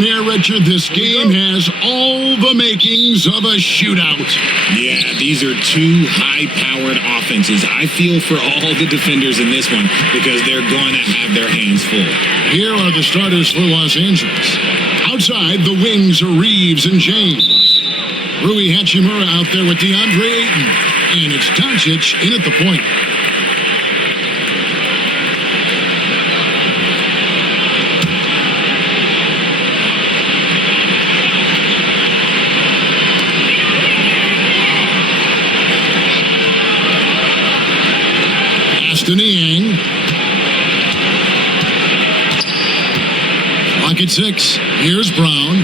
on here, Richard. This game has all the makings of a shootout. Yeah, these are two high-powered offenses. I feel for all the defenders in this one because they're going to have their hands full. Here are the starters for Los Angeles. Outside, the wings are Reeves and James. Rui Hachimura out there with DeAndre Ayton. And it's Doncic in at the point. Niang. Clock at 6. Here's Brown.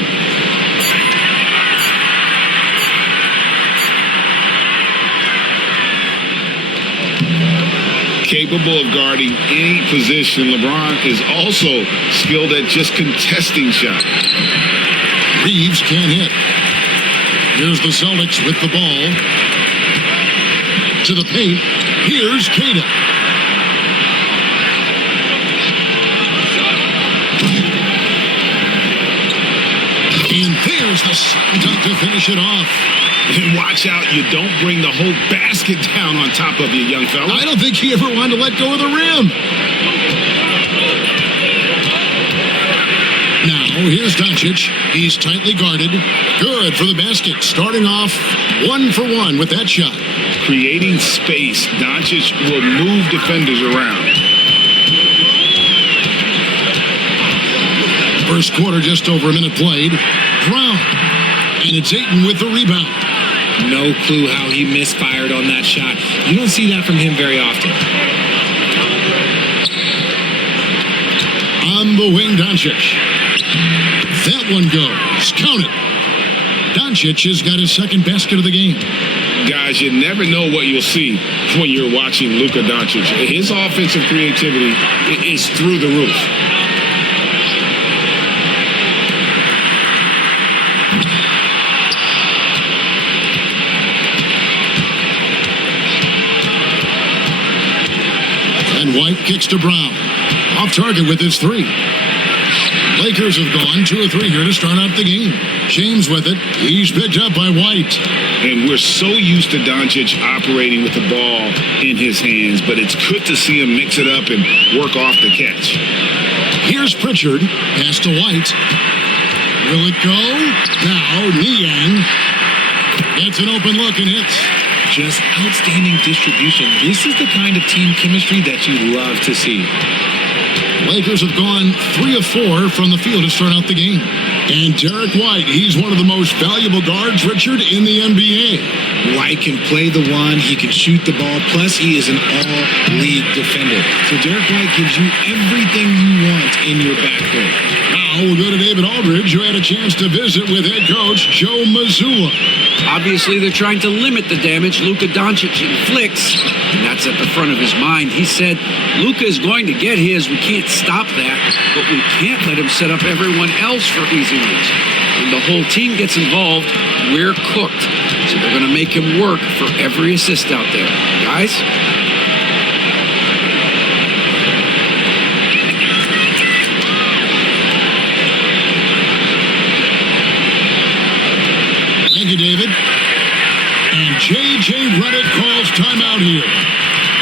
Capable of guarding any position, LeBron is also skilled at just contesting shots. Reeves can't hit. Here's the Celtics with the ball. To the paint. Here's Kata. There's the slam dunk to finish it off. And watch out, you don't bring the whole basket down on top of you, young fella. I don't think he ever wanted to let go of the rim. Now, here's Doncic. He's tightly guarded. Good for the basket. Starting off 1 for 1 with that shot. Creating space, Doncic will move defenders around. First quarter, just over a minute played. Brown. And it's Ayton with the rebound. No clue how he misfired on that shot. You don't see that from him very often. On the wing, Doncic. That one goes. Count it. Doncic has got his second basket of the game. Guys, you never know what you'll see when you're watching Luka Doncic. His offensive creativity is through the roof. White kicks to Brown. Off target with his 3. Lakers have gone 2 or 3 here to start out the game. James with it. He's picked up by White. And we're so used to Doncic operating with the ball in his hands, but it's good to see him mix it up and work off the catch. Here's Pritchard. Pass to White. Will it go? Now Niang gets an open look and hits. Just outstanding distribution. This is the kind of team chemistry that you love to see. Lakers have gone 3 of 4 from the field to start out the game. And Derek White, he's one of the most valuable guards, Richard, in the NBA. White can play the one, he can shoot the ball, plus he is an all-league defender. So Derek White gives you everything you want in your backcourt. Now we'll go to David Aldridge, who had a chance to visit with head coach Joe Mazzulla. Obviously, they're trying to limit the damage Luka Doncic inflicts, and that's at the front of his mind. He said, Luka is going to get his. We can't stop that, but we can't let him set up everyone else for easy ones. When the whole team gets involved, we're cooked. So they're going to make him work for every assist out there. Guys? Thank you, David. And J.J. Redick calls timeout here.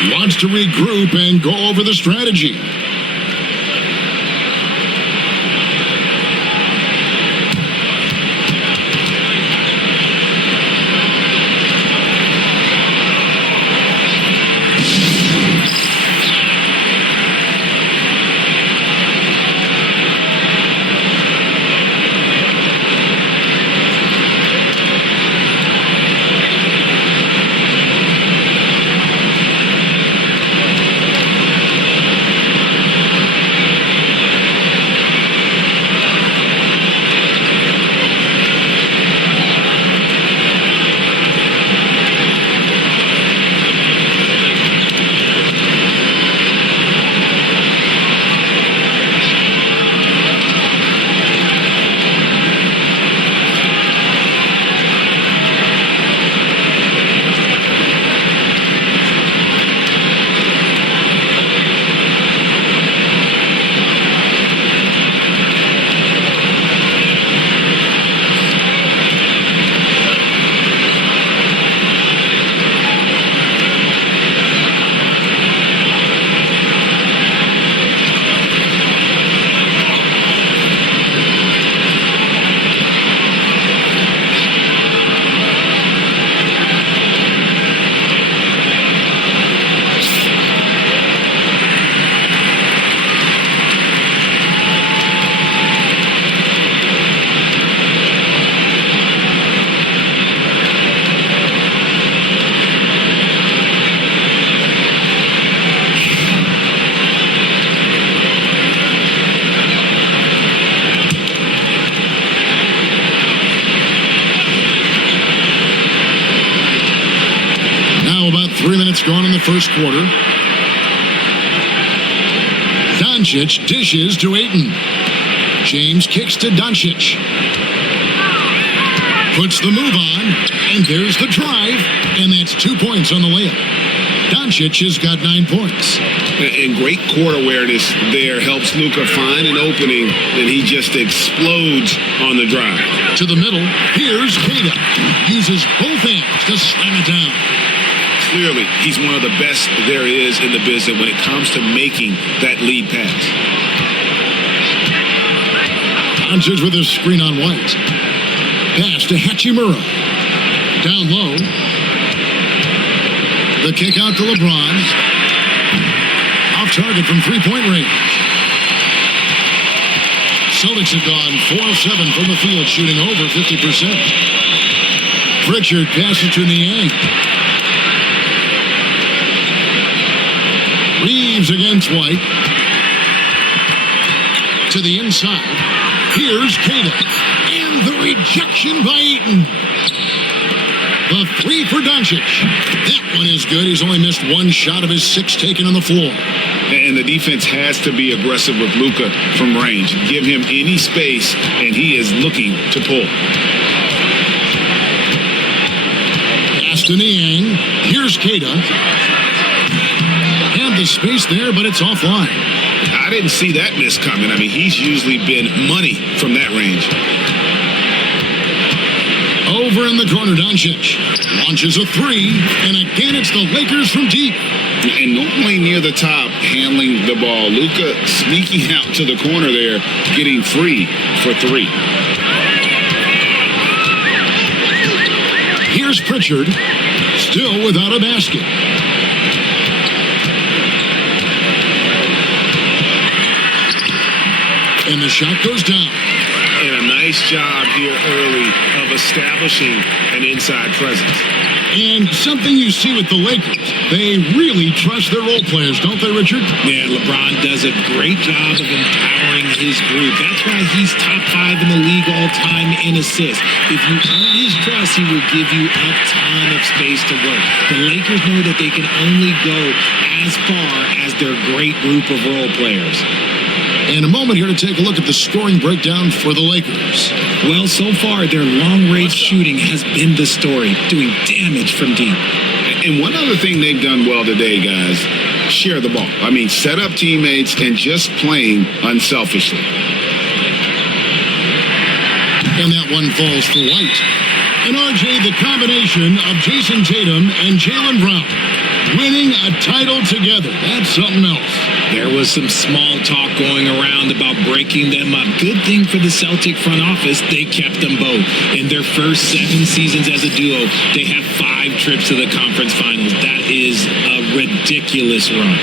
He wants to regroup and go over the strategy. gone in the first quarter. Doncic dishes to Ayton. James kicks to Doncic. Puts the move on, and there's the drive, and that's 2 points on the layup. Doncic has got 9 points. And great court awareness there helps Luka find an opening, and he just explodes on the drive. To the middle, here's Queta. Uses both hands to slam it down. Clearly, he's one of the best there is in the business when it comes to making that lead pass. Doncic with a screen on White. Pass to Hachimura. Down low. The kick out to LeBron. Off target from three-point range. Celtics have gone 4-7 from the field, shooting over 50%. Pritchard passes to Niang. Reeves against White. To the inside. Here's Queta. And the rejection by Ayton. The three for Doncic. That one is good. He's only missed one shot of his 6 taken on the floor. And the defense has to be aggressive with Luka from range. Give him any space, and he is looking to pull. Pass to Niang. Here's Queta. Had the space there, but it's offline. I didn't see that miss coming. I mean, he's usually been money from that range. Over in the corner, Doncic launches a 3, and again it's the Lakers from deep. And normally near the top, handling the ball. Luka sneaking out to the corner there, getting free for 3. Here's Pritchard, still without a basket. And the shot goes down. And a nice job here early of establishing an inside presence. And something you see with the Lakers, they really trust their role players, don't they, Richard? Yeah, LeBron does a great job of empowering his group. That's why he's top 5 in the league all time in assists. If you earn his trust, he will give you a ton of space to work. The Lakers know that they can only go as far as their great group of role players. In a moment here to take a look at the scoring breakdown for the Lakers. Well, so far, their long-range shooting has been the story, doing damage from deep. And one other thing they've done well today, guys, share the ball. I mean, set up teammates and just playing unselfishly. And that one falls for White. And RJ, the combination of Jason Tatum and Jaylen Brown winning a title together. That's something else. There was some small talk going around about breaking them up. Good thing for the Celtic front office, they kept them both. In their first 7 seasons as a duo, they have 5 trips to the conference finals. That is a ridiculous run.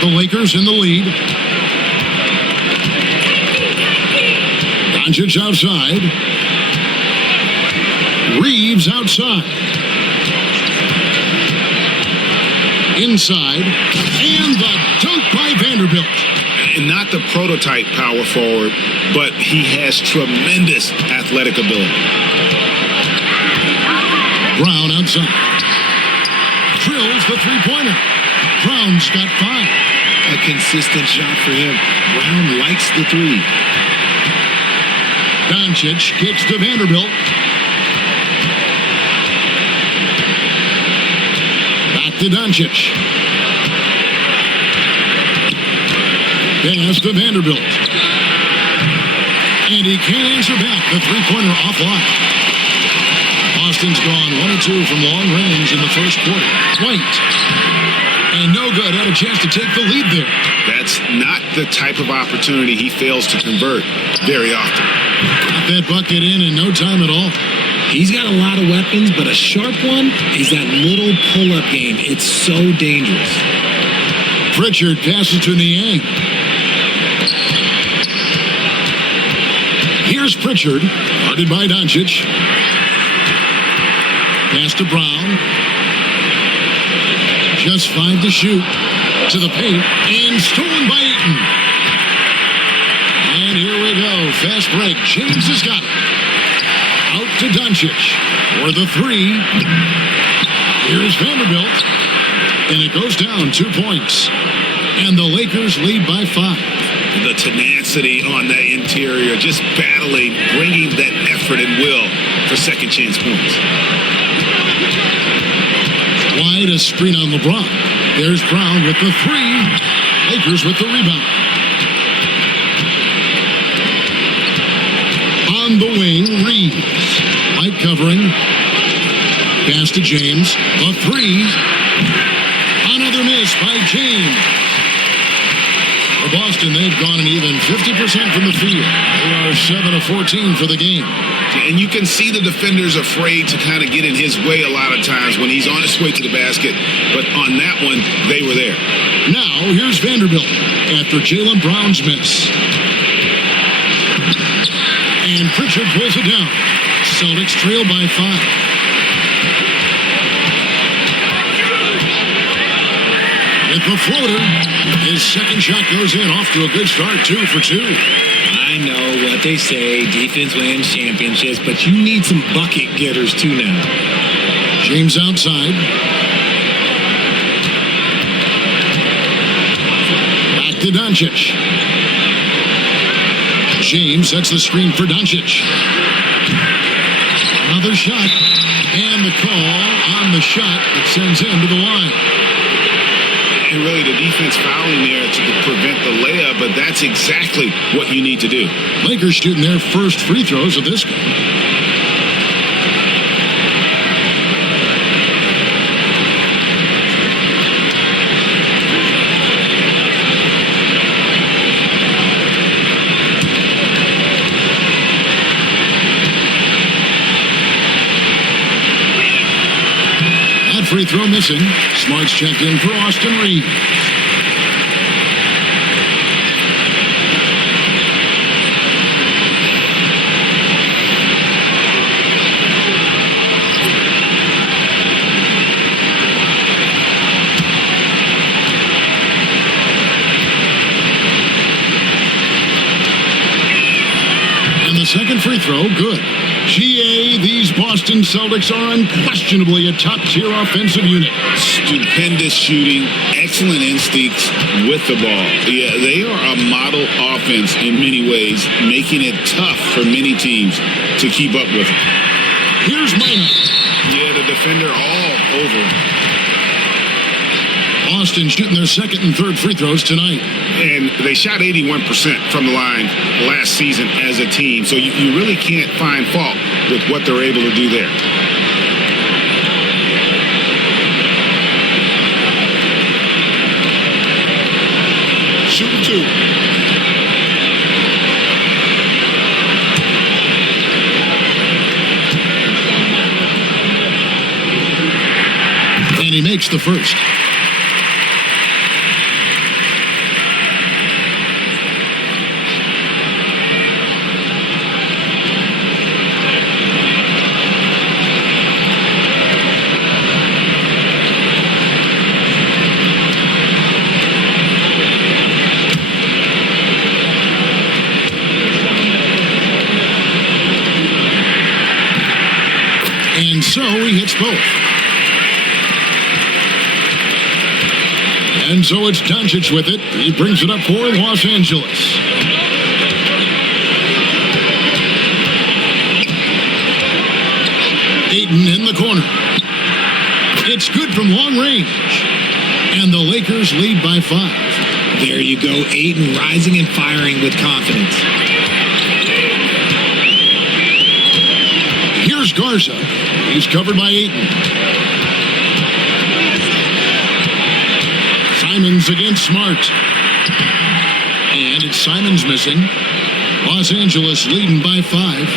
The Lakers in the lead. Doncic outside. Reeves outside. Inside. And the dunk by Vanderbilt. And not the prototype power forward, but he has tremendous athletic ability. Brown outside. Drills the three-pointer. Brown's got 5. A consistent shot for him. Brown likes the 3. Doncic kicks to Vanderbilt. to Doncic. Pass to Vanderbilt. And he can't answer back. The three-pointer offline. Boston's gone 1 of 2 from long range in the first quarter. White. And no good. Had a chance to take the lead there. That's not the type of opportunity he fails to convert very often. Got that bucket in no time at all. He's got a lot of weapons, but a sharp one is that little pull-up game. It's so dangerous. Pritchard passes to Niang. Here's Pritchard, guarded by Doncic. Pass to Brown. Just 5 to shoot. To the paint. And stolen by Ayton. And here we go. Fast break. James has got it. Out to Doncic for the three. Here's Vanderbilt. And it goes down 2 points. And the Lakers lead by 5. The tenacity on that interior, just battling, bringing that effort and will for second chance points. Wide, a screen on LeBron. There's Brown with the three. Lakers with the rebound. On the wing, Reeves. White covering. Pass to James. The three. Another miss by James. For Boston, they've gone an even 50% from the field. They are 7 of 14 for the game. And you can see the defenders afraid to kind of get in his way a lot of times when he's on his way to the basket. But on that one, they were there. Now, here's Vanderbilt after Jaylen Brown's miss. And Pritchard pulls it down. Celtics trail by 5. With the floater, his second shot goes in, off to a good start, 2 for 2. I know what they say, defense wins championships, but you need some bucket getters too now. James outside. Back to Doncic. James sets the screen for Doncic. Another shot, and the call on the shot that sends him to the line. And really the defense fouling there to prevent the layup, but that's exactly what you need to do. Lakers shooting their first free throws of this game. That free throw missing. Smart's checked in for Austin Reeves. And the second free throw, good. GA, these Boston Celtics are unquestionably a top-tier offensive unit. Stupendous shooting, excellent instincts with the ball. Yeah, they are a model offense in many ways, making it tough for many teams to keep up with them. Here's Minor. Yeah, the defender all over him. Boston shooting their second and third free throws tonight. And they shot 81% from the line last season as a team. So you really can't find fault with what they're able to do there. Shooting 2. And he makes the first. And so he hits both. And so it's Doncic with it. He brings it up for Los Angeles. Ayton in the corner. It's good from long range. Lakers lead by 5. There you go, Ayton rising and firing with confidence. Here's Garza. He's covered by Ayton. Simons against Smart. And it's Simons missing. Los Angeles leading by 5.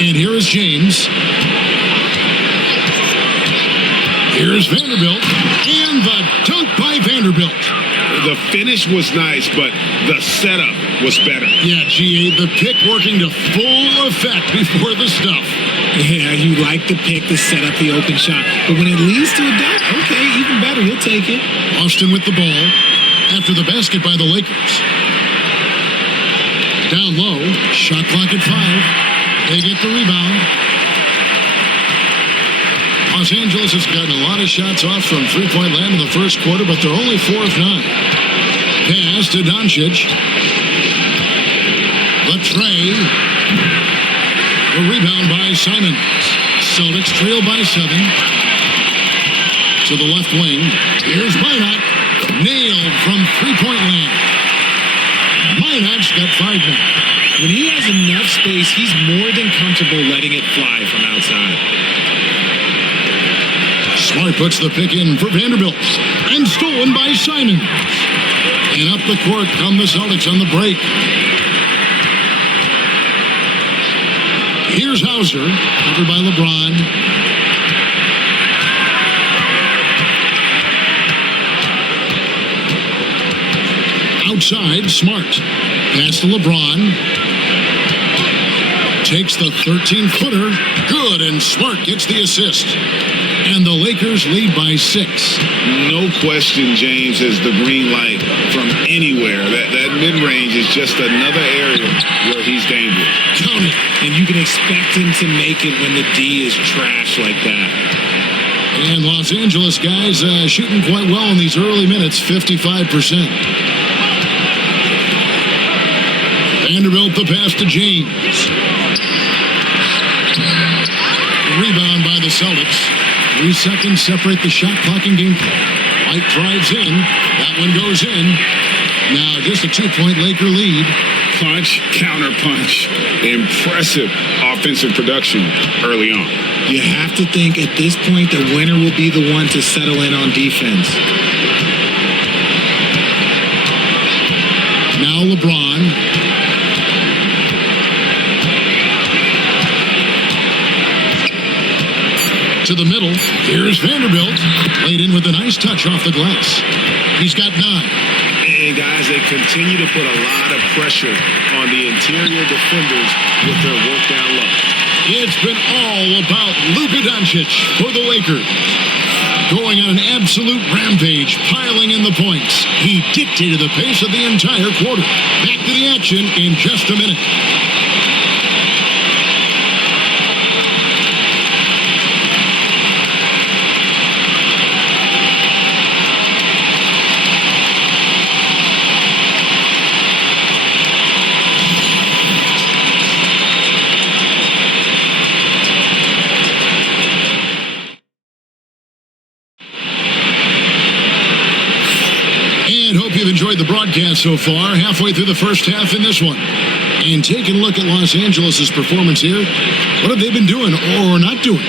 And here is James. Here's Vanderbilt. And the dunk by Vanderbilt. The finish was nice, but the setup was better. Yeah, GA, the pick working to full effect before the stuff. Yeah, you like the pick to set up the open shot. But when it leads to a dunk, okay, even better, he'll take it. Austin with the ball after the basket by the Lakers. Down low, shot clock at 5. They get the rebound. Los Angeles has gotten a lot of shots off from three-point land in the first quarter, but they're only 4 of 9. Pass to Doncic. The tray. The rebound by Simons. Celtics trail by 7. To the left wing. Here's Minot. Nailed from three-point land. Minot's got 5 now. When he has enough space, he's more than comfortable letting it fly from outside. Smart puts the pick in for Vanderbilt. And stolen by Simons. And up the court come the Celtics on the break. Here's Hauser, covered by LeBron. Outside, Smart. Pass to LeBron. Takes the 13-footer. Good, and Smart gets the assist. And the Lakers lead by 6. No question, James has the green light from anywhere. That mid-range is just another area where he's dangerous. Count it. And you can expect him to make it when the D is trash like that. And Los Angeles guys shooting quite well in these early minutes, 55%. Vanderbilt the pass to James. Rebound by the Celtics. 3 seconds separate the shot clock and game clock. White drives in. That one goes in. Now just a 2-point Laker lead. Punch, counter punch. Impressive offensive production early on. You have to think at this point the winner will be the one to settle in on defense. Now LeBron. To the middle. Here's Vanderbilt. Laid in with a nice touch off the glass. He's got 9. And guys, they continue to put a lot of pressure on the interior defenders with their work down low. It's been all about Luka Doncic for the Lakers. Going on an absolute rampage, piling in the points. He dictated the pace of the entire quarter. Back to the action in just a minute. You've enjoyed the broadcast so far, halfway through the first half in this one. And taking a look at Los Angeles' performance here, what have they been doing or not doing?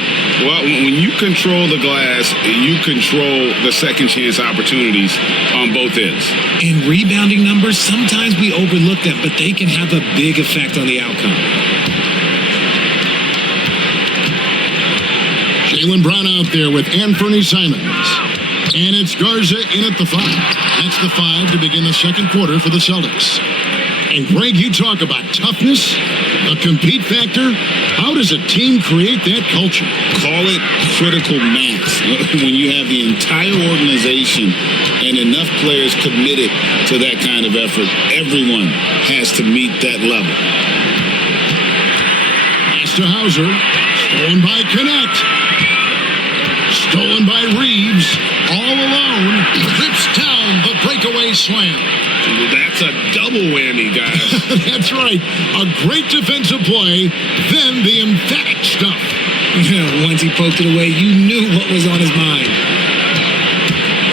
Well, when you control the glass, you control the second chance opportunities on both ends. And rebounding numbers, sometimes we overlook them, but they can have a big effect on the outcome. Jaylen Brown out there with Anthony Simons. And it's Garza in at the 5. That's the 5 to begin the second quarter for the Celtics. And Greg, you talk about toughness, a compete factor. How does a team create that culture? Call it critical mass. When you have the entire organization and enough players committed to that kind of effort, everyone has to meet that level. Pass to Hauser. Stolen by Connect. Stolen by Reeves. All alone. Trips down the breakaway slam. Well, that's a double whammy, guys. That's right. A great defensive play, then the emphatic stuff. Once he poked it away, you knew what was on his mind.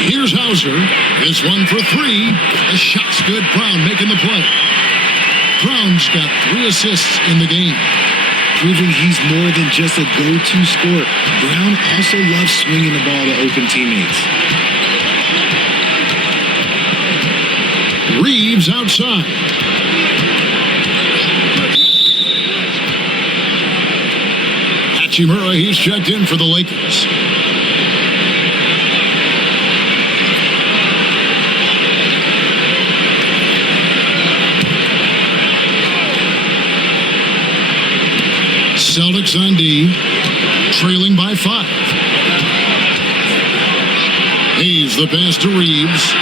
Here's Hauser. This one for three. The shot's good. Brown making the play. Brown's got 3 assists in the game. Proving he's more than just a go-to scorer. Brown also loves swinging the ball to open teammates. Reeves outside. Hachimura, he's checked in for the Lakers. Celtics on D, trailing by 5. Hayes the pass to Reeves.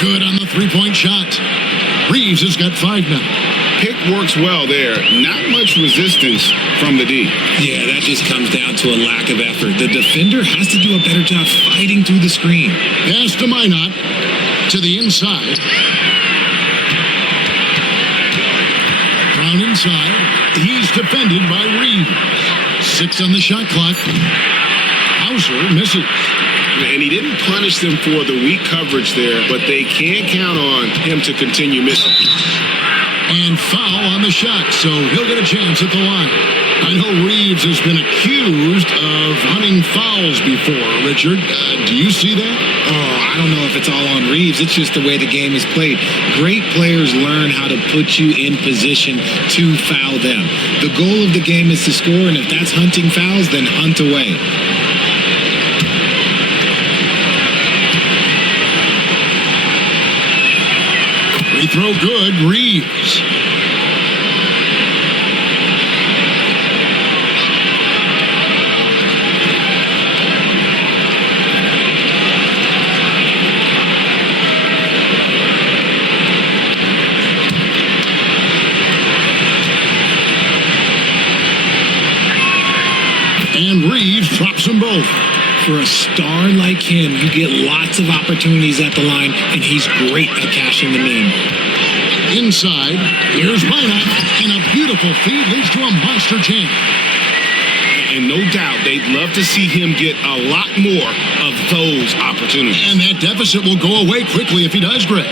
Good on the three-point shot. Reeves has got 5 now. Pick works well there. Not much resistance from the D. Yeah, that just comes down to a lack of effort. The defender has to do a better job fighting through the screen. Pass to Minot. To the inside. Brown inside. He's defended by Reeves. 6 on the shot clock. Hauser misses. And he didn't punish them for the weak coverage there, but they can't count on him to continue missing. And foul on the shot, so he'll get a chance at the line. I know Reeves has been accused of hunting fouls before. Richard, do you see that? Oh, I don't know if it's all on Reeves. It's just the way the game is played. Great players learn how to put you in position to foul them. The goal of the game is to score, and if that's hunting fouls, then hunt away. Free throw good, Reeves. And Reeves drops them both. For a star like him, you get lots of opportunities at the line, and he's great at cashing them in. Inside, here's Minot, and a beautiful feed leads to a monster jam. And no doubt, they'd love to see him get a lot more of those opportunities. And that deficit will go away quickly if he does, Greg.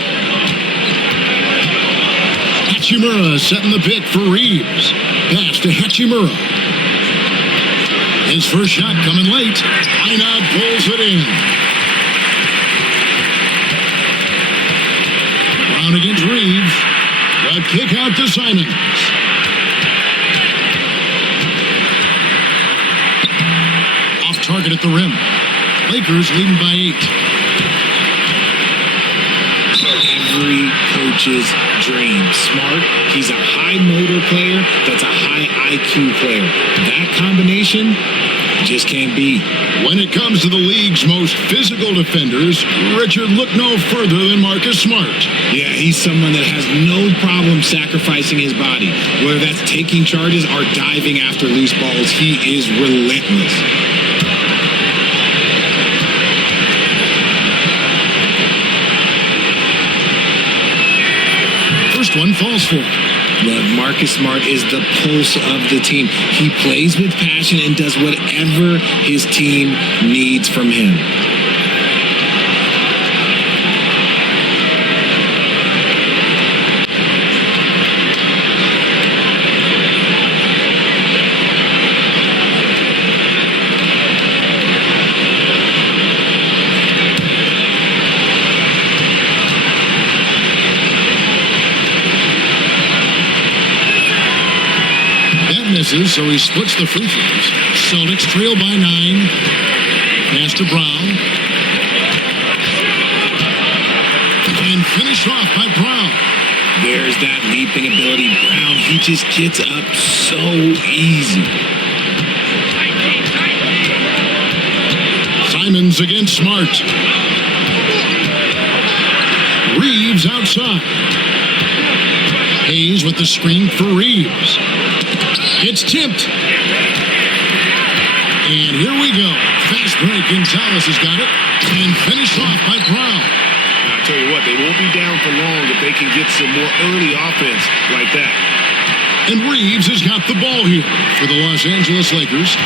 Hachimura setting the pick for Reeves. Pass to Hachimura. His first shot coming late. Minot pulls it in. Brown against Reeves. The kick out to Simons. Off target at the rim. Lakers leading by 8. Every coach's dream. Smart, he's a high motor player that's a high IQ player. That combination just can't beat. When it comes to the league's most physical defenders, Richard, look no further than Marcus Smart. Yeah, he's someone that has no problem sacrificing his body. Whether that's taking charges or diving after loose balls, he is relentless. First one falls for. Look, Marcus Smart is the pulse of the team. He plays with passion and does whatever his team needs from him. Misses, so he splits the free throws. Celtics trail by 9. Pass to Brown. And finished off by Brown. There's that leaping ability. Brown, he just gets up so easy. Simons against Smart. Reeves outside. Hayes with the screen for Reeves. It's tipped. And here we go. Fast break. Gonzalez has got it. And finished off by Brown. tell you what, they won't be down for long if they can get some more early offense like that. And Reeves has got the ball here for the Los Angeles Lakers.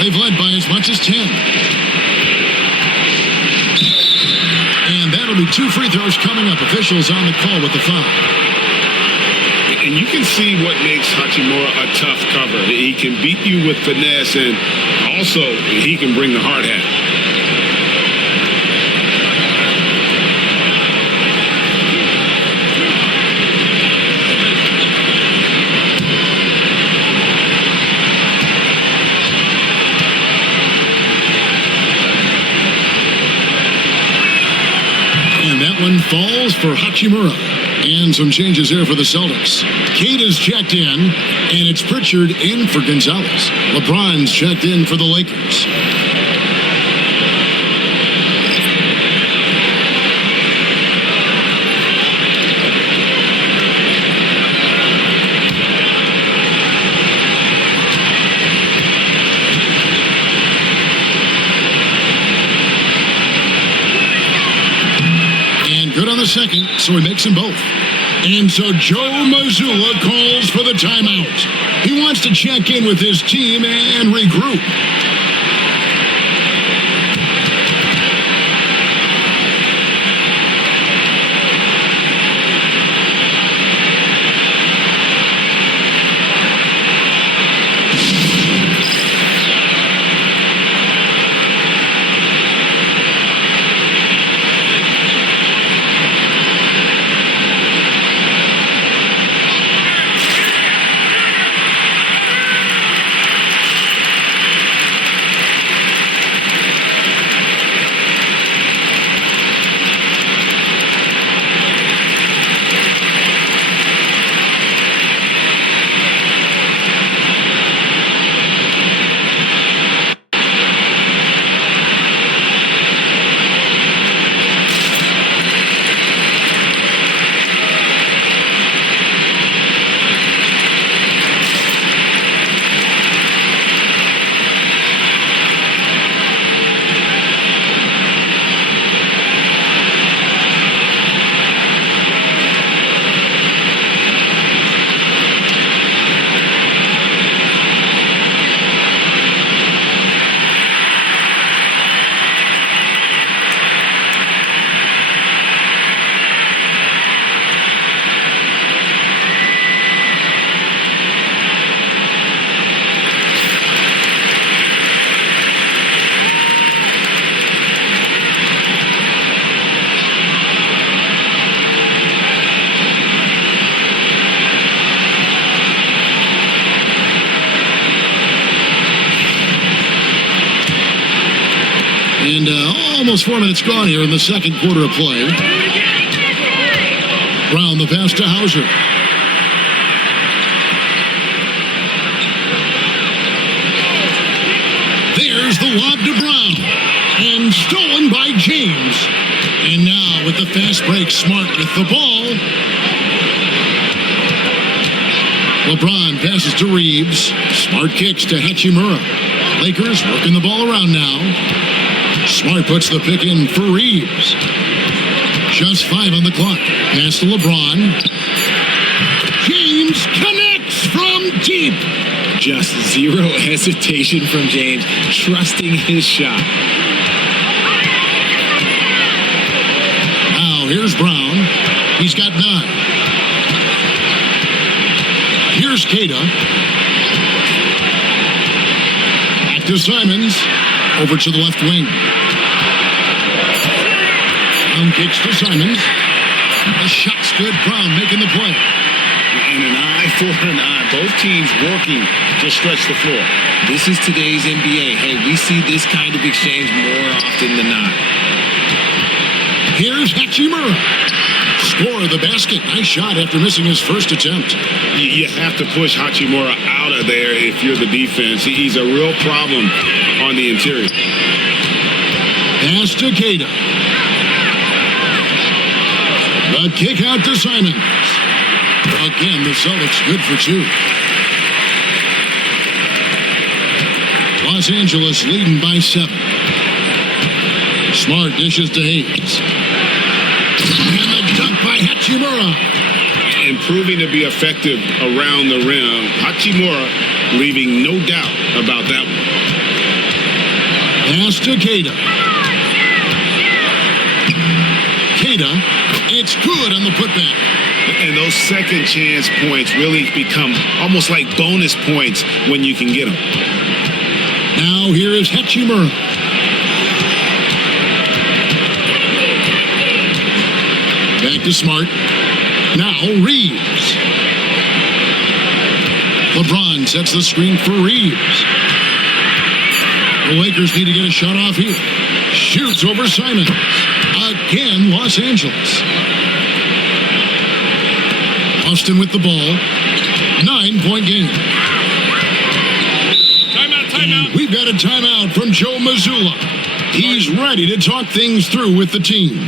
They've led by as much as 10. And that'll be 2 free throws coming up. Officials on the call with the foul. And you can see what makes Hachimura a tough cover. He can beat you with finesse, and also he can bring the hard hat. And that one falls for Hachimura. And some changes there for the Celtics. Kate is checked in, and it's Pritchard in for Gonzalez. LeBron's checked in for the Lakers. And good on the second, so he makes them both. And so Joe Mazzulla calls for the timeout. He wants to check in with his team and regroup. And almost 4 minutes gone here in the second quarter of play. Brown the pass to Hauser. There's the lob to Brown. And stolen by James. And now with the fast break, Smart with the ball. LeBron passes to Reeves. Smart kicks to Hachimura. Lakers working the ball around now. Smart puts the pick in for Reeves. Just 5 on the clock. Pass to LeBron. James connects from deep. Just zero hesitation from James, trusting his shot. Now here's Brown. He's got 9. Here's Keita. Back to Simons. Over to the left wing. Brown kicks to Simons. The shot's good. Brown making the play. And an eye for an eye. Both teams working to stretch the floor. This is today's NBA. Hey, we see this kind of exchange more often than not. Here's Hachimura. Score the basket. Nice shot after missing his first attempt. You have to push Hachimura out of there if you're the defense. He's a real problem on the interior. Pass to Keita. The kick out to Simons. Again, the Celtics good for 2. Los Angeles leading by 7. Smart dishes to Hayes. And the dunk by Hachimura. And proving to be effective around the rim. Hachimura leaving no doubt about that one. Pass to Keita. Keita, it's good on the putback. And those second chance points really become almost like bonus points when you can get them. Now here is Hachimura. Back to Smart. Now Reeves. LeBron sets the screen for Reeves. The Lakers need to get a shot off here. Shoots over Simons. Again, Los Angeles. Austin with the ball. 9-point game. Timeout. We've got a timeout from Joe Mazzulla. He's ready to talk things through with the team.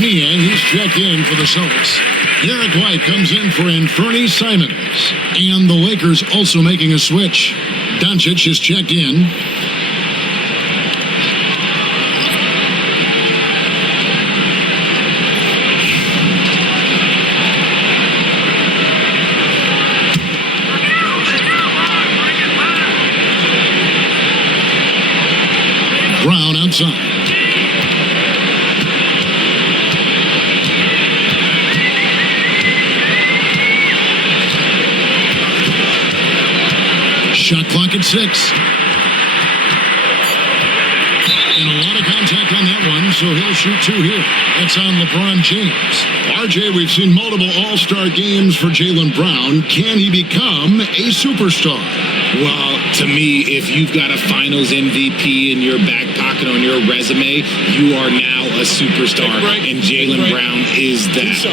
Niang, he's checked in for the Celtics. Derek White comes in for Anthony Simons. And the Lakers also making a switch. Doncic is checked in. Brown outside. Shot clock at 6. And a lot of contact on that one, so he'll shoot 2 here. That's on LeBron James. RJ, we've seen multiple all-star games for Jaylen Brown. Can he become a superstar? Well, to me, if you've got a finals MVP in your back pocket on your resume, you are now a superstar. And Jaylen Brown is that.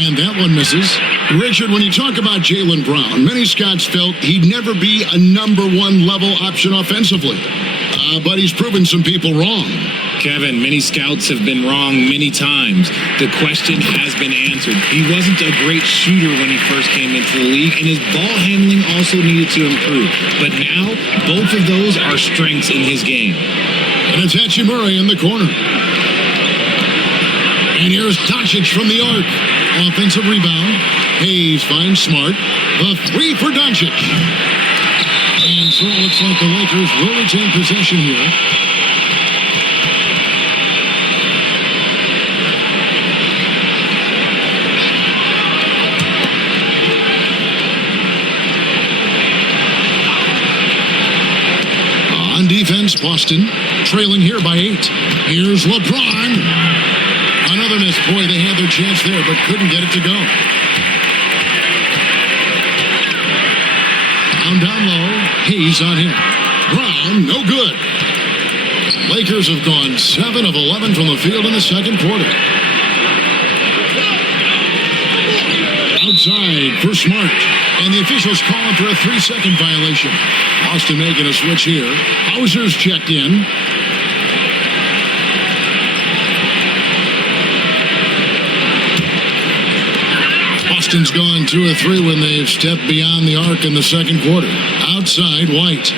And that one misses. Richard, when you talk about Jaylen Brown, many scouts felt he'd never be a number 1 level option offensively. But he's proven some people wrong. Kevin, many scouts have been wrong many times. The question has been answered. He wasn't a great shooter when he first came into the league, and his ball handling also needed to improve. But now, both of those are strengths in his game. And it's Hachimura in the corner. And here's Doncic from the arc. Offensive rebound. Hayes finds Smart. The 3 for Doncic. And so it looks like the Lakers will retain possession here. On defense, Boston trailing here by 8. Here's LeBron. Another miss. Boy, they had their chance there, but couldn't get it to go. Down low. Hayes on him. Brown, no good. Lakers have gone 7 of 11 from the field in the second quarter. Outside for Smart. And the officials calling for a 3-second violation. Austin making a switch here. Hauser's checked in. Austin's gone 2 of 3 when they've stepped beyond the arc in the second quarter. Outside, White.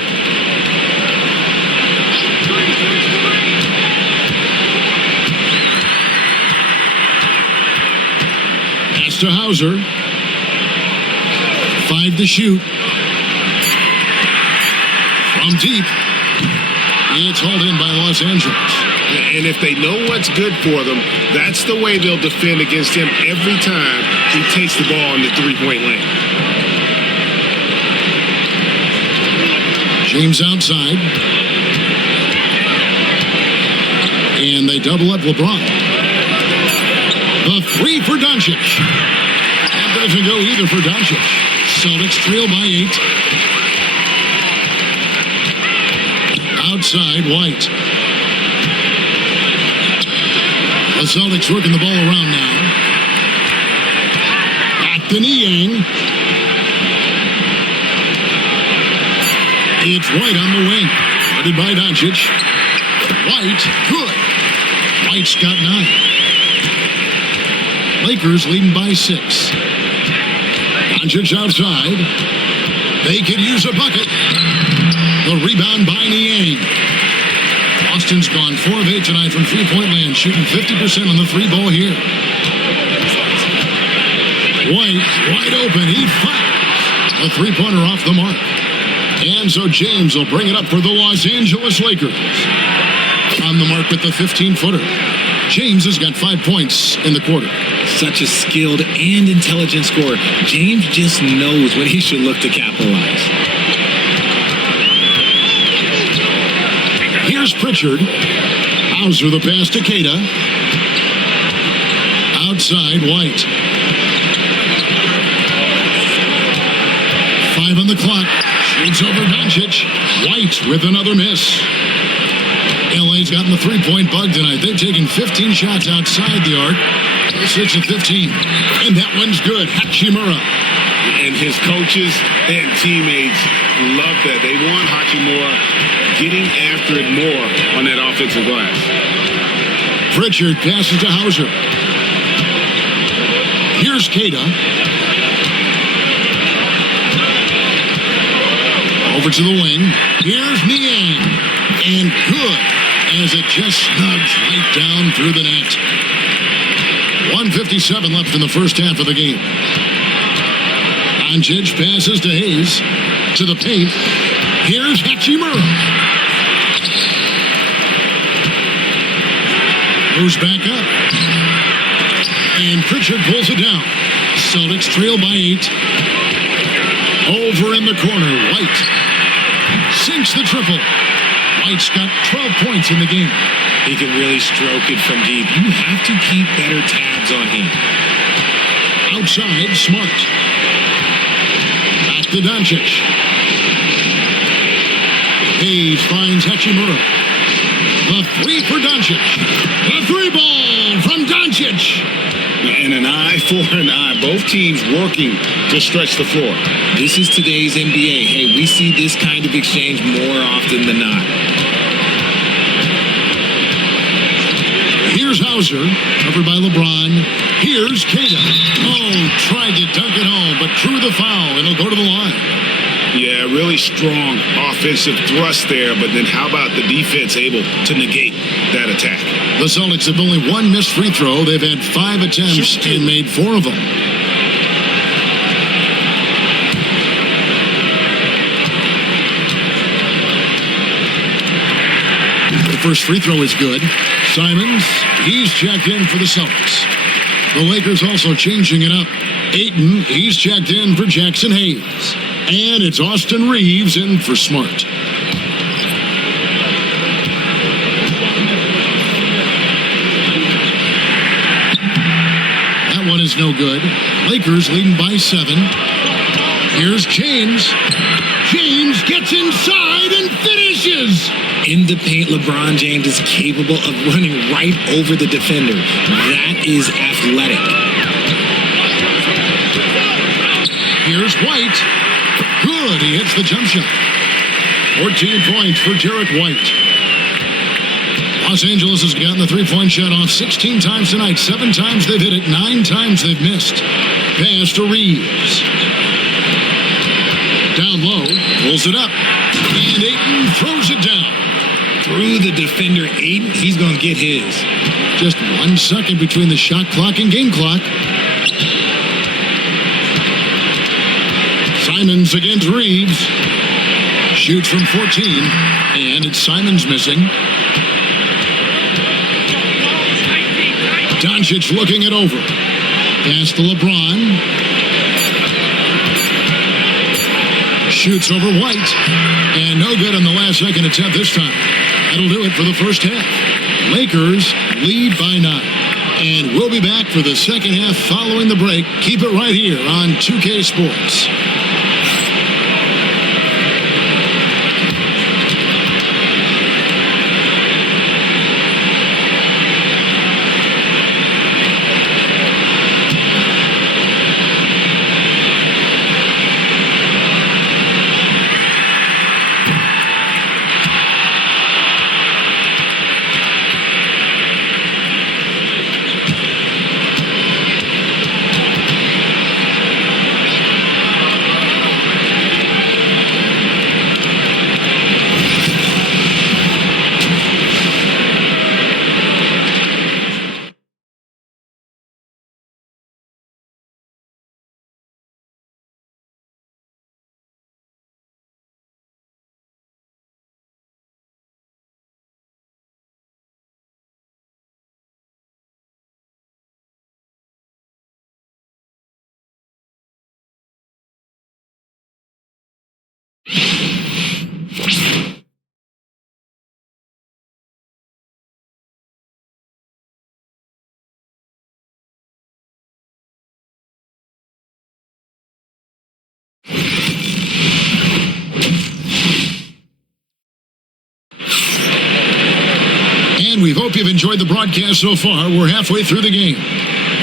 Pass to Hauser. 5 to shoot. From deep. It's hauled in by Los Angeles. And if they know what's good for them, that's the way they'll defend against him every time he takes the ball in the three-point lane. James outside. And they double up LeBron. The 3 for Doncic. That doesn't go either for Doncic. Celtics trail by 8. Outside, White. The Celtics working the ball around now. Back to Niang. It's White on the wing. Guarded by Doncic. White, good. White's got 9. Lakers leading by 6. Doncic outside. They could use a bucket. The rebound by Niang. Austin's gone 4 of 8 tonight from three-point land, shooting 50% on the 3-ball here. White, wide open. He fires. A 3-pointer off the mark. And so James will bring it up for the Los Angeles Lakers. On the mark with the 15-footer. James has got 5 points in the quarter. Such a skilled and intelligent scorer. James just knows when he should look to capitalize. Here's Pritchard. Hauser the pass to Keita. Outside, White. 5 on the clock. Shoots over Doncic. White with another miss. LA's gotten the 3-point bug tonight. They've taken 15 shots outside the arc. 6 of 15. And that one's good. Hachimura. And his coaches and teammates love that. They want Hachimura getting after it more on that offensive glass. Pritchard passes to Hauser. Here's Keita. Over to the wing. Here's Niang. And good as it just snugs right down through the net. 1:57 left in the first half of the game. Doncic passes to Hayes. To the paint. Here's Hachimura. Moves back up. And Pritchard pulls it down. Celtics trail by 8. Over in the corner, White. Sinks the triple. White's got 12 points in the game. He can really stroke it from deep. You have to keep better tabs on him. Outside, Smart. Back to Doncic. Hayes finds Hachimura. The 3 for Doncic. The 3-ball from Doncic. And an eye for an eye. Both teams working to stretch the floor. This is today's NBA. Hey, we see this kind of exchange more often than not. Here's Hauser, covered by LeBron. Here's Keita. Oh, tried to dunk it home, but drew the foul, and he'll go to the line. Yeah, really strong offensive thrust there, but then how about the defense able to negate that attack? The Celtics have only 1 missed free throw. They've had 5 attempts and made 4 of them. The first free throw is good. Simons, he's checked in for the Celtics. The Lakers also changing it up. Ayton, he's checked in for Jackson Hayes. And it's Austin Reeves in for Smart. That one is no good. Lakers leading by 7. Here's James. James gets inside and finishes. In the paint, LeBron James is capable of running right over the defender. That is athletic. Here's White. White. Good. He hits the jump shot. 14 points for Jarrett White. Los Angeles has gotten the three-point shot off 16 times tonight. 7 times they've hit it. 9 times they've missed. Pass to Reeves. Down low. Pulls it up. And Ayton throws it down. Through the defender, Ayton, he's going to get his. Just 1 second between the shot clock and game clock. Simons against Reeves. Shoots from 14. And it's Simons missing. Doncic looking it over. Pass to LeBron. Shoots over White. And no good on the last second attempt this time. That'll do it for the first half. Lakers lead by 9. And we'll be back for the second half following the break. Keep it right here on 2K Sports. And we hope you've enjoyed the broadcast so far. We're halfway through the game.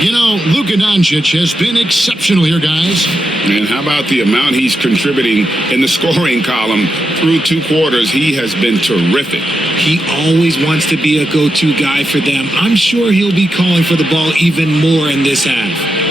You know, Luka Doncic has been exceptional here, guys. And how about the amount he's contributing in the scoring column through 2 quarters? He has been terrific. He always wants to be a go-to guy for them. I'm sure he'll be calling for the ball even more in this half.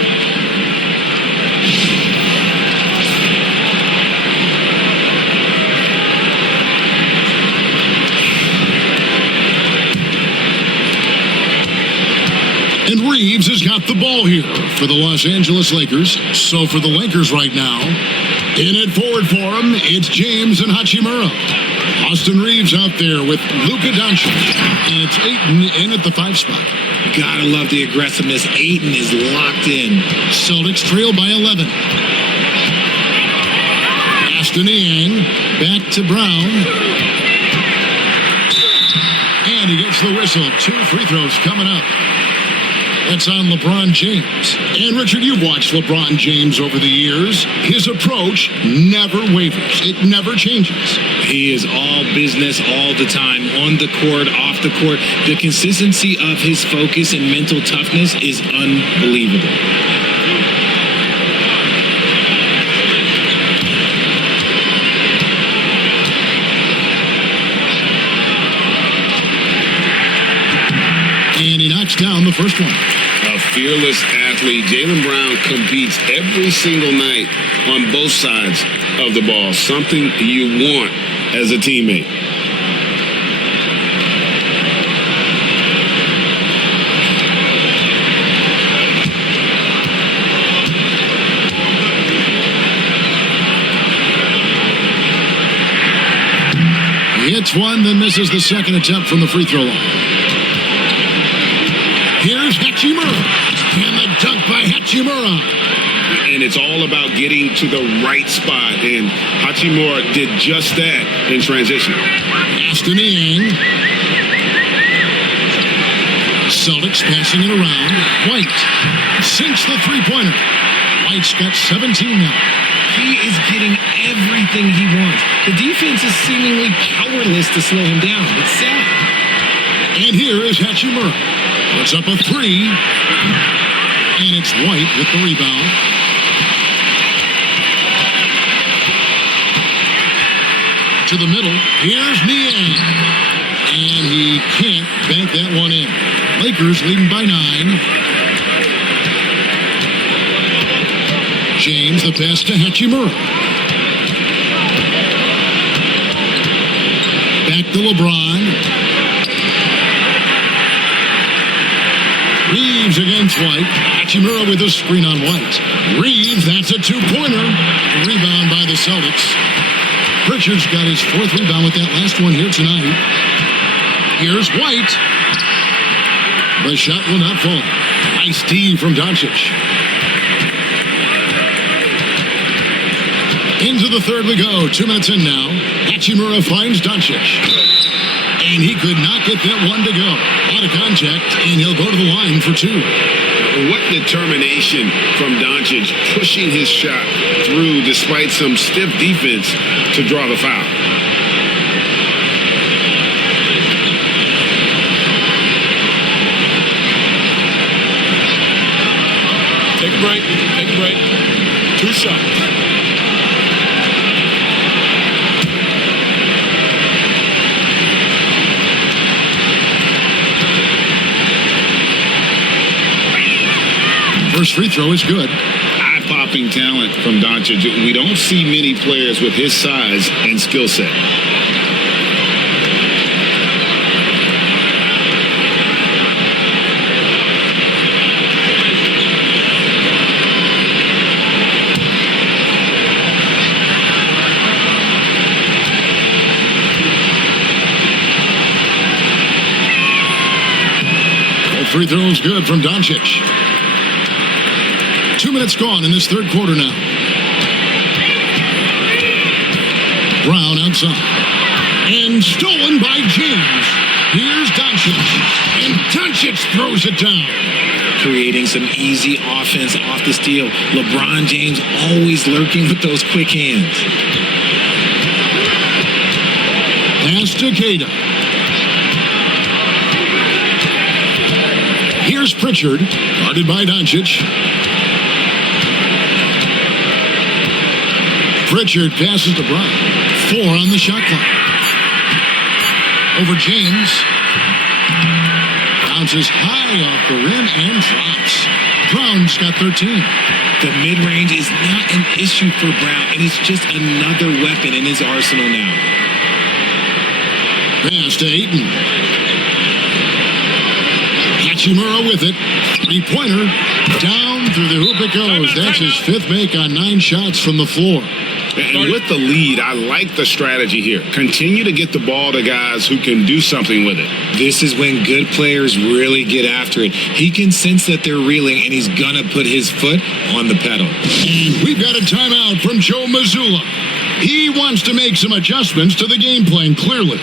And Reeves has got the ball here for the Los Angeles Lakers. So for the Lakers right now, in it forward for him, it's James and Hachimura. Austin Reeves out there with Luka Doncic. And it's Ayton in at the 5 spot. Gotta love the aggressiveness. Ayton is locked in. Celtics trail by 11. Aston Yang back to Brown. And he gets the whistle. 2 free throws coming up. That's on LeBron James. And Richard, you've watched LeBron James over the years. His approach never wavers. It never changes. He is all business all the time, on the court, off the court. The consistency of his focus and mental toughness is unbelievable. And he knocks down the first one. A fearless athlete. Jaylen Brown competes every single night on both sides of the ball. Something you want as a teammate. He hits one, then misses the second attempt from the free throw line. Here's Hachimura. And the dunk by Hachimura. And it's all about getting to the right spot. And Hachimura did just that in transition. Aston Yang. Celtics passing it around. White sinks the three-pointer. White's got 17 now. He is getting everything he wants. The defense is seemingly powerless to slow him down. It's sad. And here is Hachimura. Puts up a 3. And it's White with the rebound. to the middle. Here's Niang. And he can't bank that one in. Lakers leading by 9. James, the pass to Hachimura. Back to LeBron. Reeves against White. Hachimura with a screen on White. Reeves, that's a two-pointer. A rebound by the Celtics. Pritchard's got his 4th rebound with that last one here tonight. Here's White. The shot will not fall. Nice D from Doncic. Into the third we go. 2 minutes in now. Hachimura finds Doncic. And he could not get that one to go. Out of contact, and he'll go to the line for 2. What determination from Doncic, pushing his shot through despite some stiff defense to draw the foul. Take a break. Take a break. 2 shots. First free throw is good. Eye-popping talent from Doncic. We don't see many players with his size and skill set. Free throw is good from Doncic. 2 minutes gone in this third quarter now. Brown outside. And stolen by James. Here's Doncic. And Doncic throws it down. Creating some easy offense off the steal. LeBron James always lurking with those quick hands. Pass to Queta. Here's Pritchard, guarded by Doncic. Pritchard passes to Brown. 4 on the shot clock. Over James. Bounces high off the rim and drops. Brown's got 13. The mid-range is not an issue for Brown, and it's just another weapon in his arsenal now. Pass to Ayton. Hachimura with it. 3-pointer. Down through the hoop it goes. That's his 5th make on 9 shots from the floor. And with the lead, I like the strategy here. Continue to get the ball to guys who can do something with it. This is when good players really get after it. He can sense that they're reeling, and he's going to put his foot on the pedal. And we've got a timeout from Joe Mazzulla. He wants to make some adjustments to the game plan, clearly.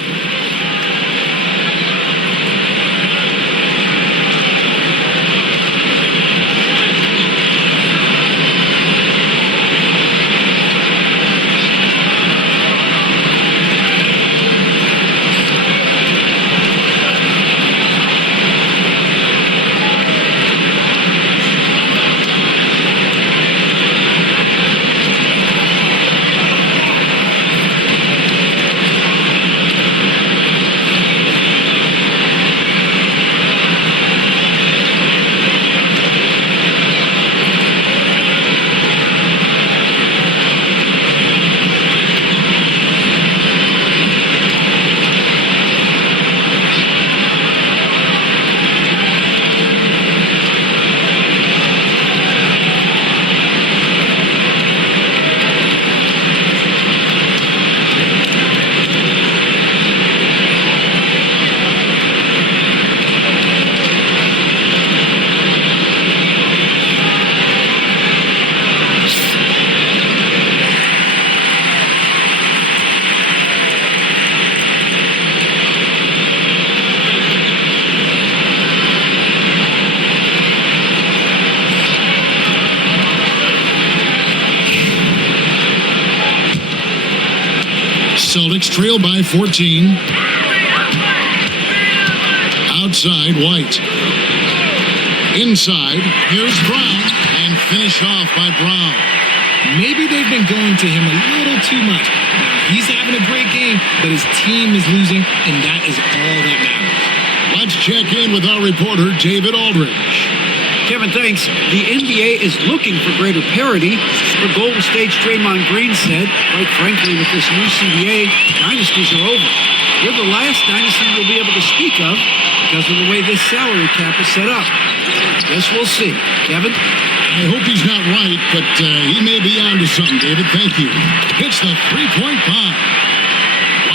Celtics trail by 14. Outside, White. Inside, here's Brown, and finished off by Brown. Maybe they've been going to him a little too much. Now He's having a great game, but his team is losing, and that is all that matters. Let's check in with our reporter, David Aldridge. Kevin, thanks. The NBA is looking for greater parity. For Golden State's Draymond Green said, quite frankly, with this new CBA, dynasties are over. You're the last dynasty you'll be able to speak of because of the way this salary cap is set up. Guess we'll see. Kevin? I hope he's not right, but he may be on to something, David. Thank you. Hits the three-point bomb.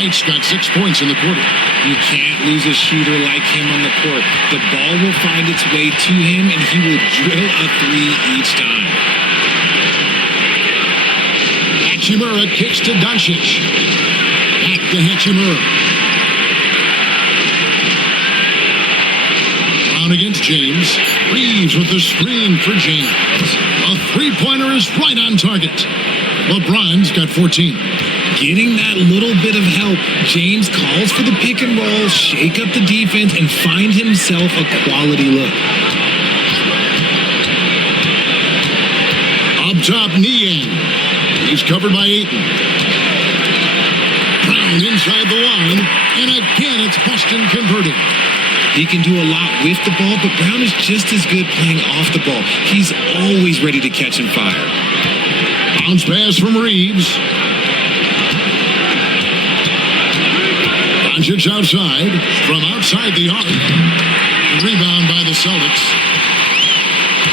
White's got 6 points in the quarter. You can't lose a shooter like him on the court. The ball will find its way to him, and he will drill a three each time. Hachimura kicks to Doncic. Back to Hachimura. Brown against James. Reeves with the screen for James. A three-pointer is right on target. LeBron's got 14. Getting that little bit of help, James calls for the pick and roll, shake up the defense, and find himself a quality look. Up top, Niang. He's covered by Ayton. Brown inside the line, and again it's Boston converting. He can do a lot with the ball, but Brown is just as good playing off the ball. He's always ready to catch and fire. Bounce pass from Reeves. Doncic outside, from outside the arc. Rebound by the Celtics.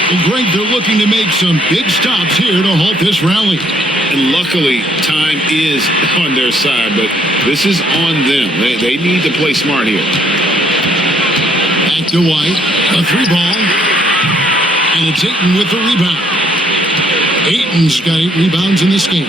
Well, Greg, they're looking to make some big stops here to halt this rally. And luckily, time is on their side, but this is on them. They need to play smart here. Back to White, a three ball, and it's Ayton with the rebound. Ayton's got 8 rebounds in this game.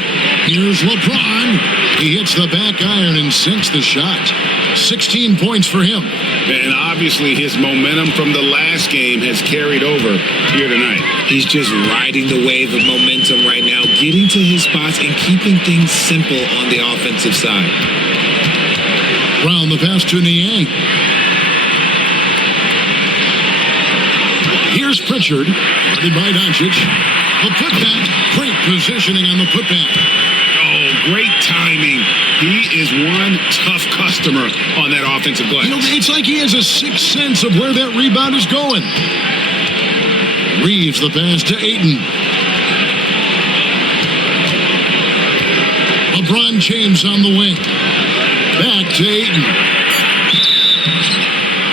Here's LeBron. He hits the back iron and sinks the shot. 16 points for him. And obviously his momentum from the last game has carried over here tonight. He's just riding the wave of momentum right now, getting to his spots and keeping things simple on the offensive side. Brown the pass to Niang. Here's Pritchard, guarded by Doncic. The putback, great positioning on the putback. Oh, great timing. He is one tough customer on that offensive glass. You know, it's like he has a sixth sense of where that rebound is going. Reeves the pass to Ayton. LeBron James on the wing. Back to Ayton.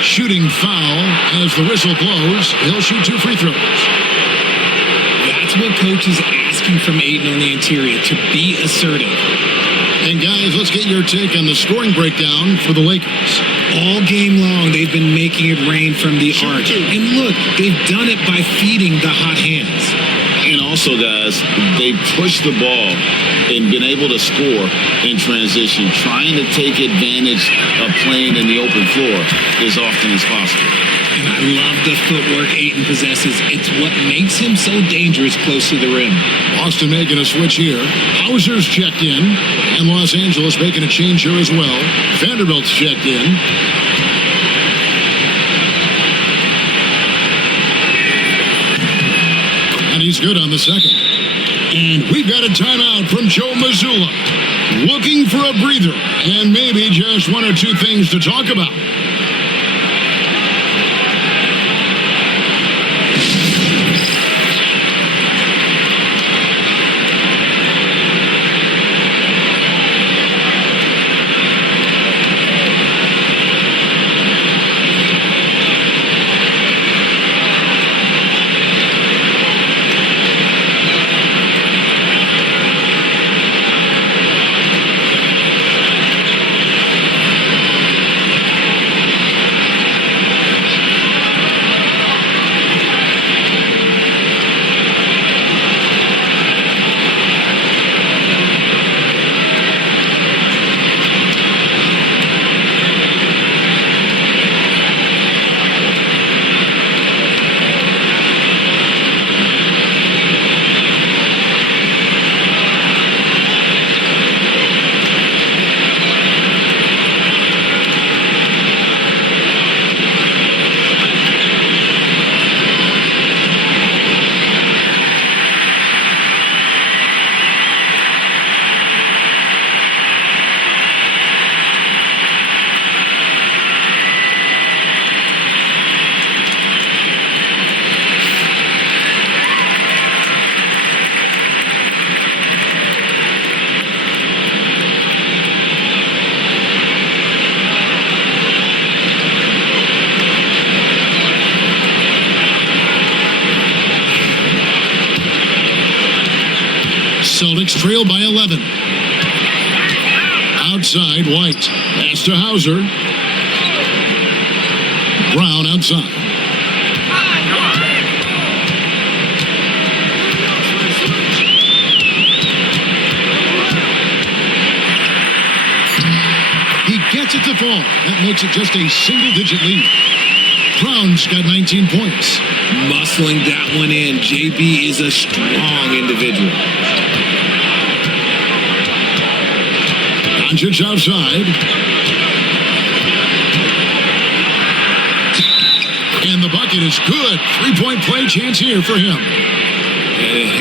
Shooting foul as the whistle blows. He'll shoot 2 free throws. That's what coach is asking from Ayton on the interior, to be assertive. And guys, let's get your take on the scoring breakdown for the Lakers. All game long, they've been making it rain from the arc. And look, they've done it by feeding the hot hands. And also, guys, they've pushed the ball and been able to score in transition, trying to take advantage of playing in the open floor as often as possible. And I love the footwork Ayton possesses. It's what makes him so dangerous close to the rim. Boston making a switch here. Hauser's checked in, and Los Angeles making a change here as well. Vanderbilt's checked in. And he's good on the second. And we've got a timeout from Joe Mazzulla. Looking for a breather and maybe just 1 or 2 things to talk about. trail by 11. Outside, White. Pass to Hauser. Brown outside. He gets it to fall. That makes it just a single-digit lead. Brown's got 19 points. Muscling that one in. JB is a strong individual. Doncic outside. And the bucket is good. Three-point play chance here for him.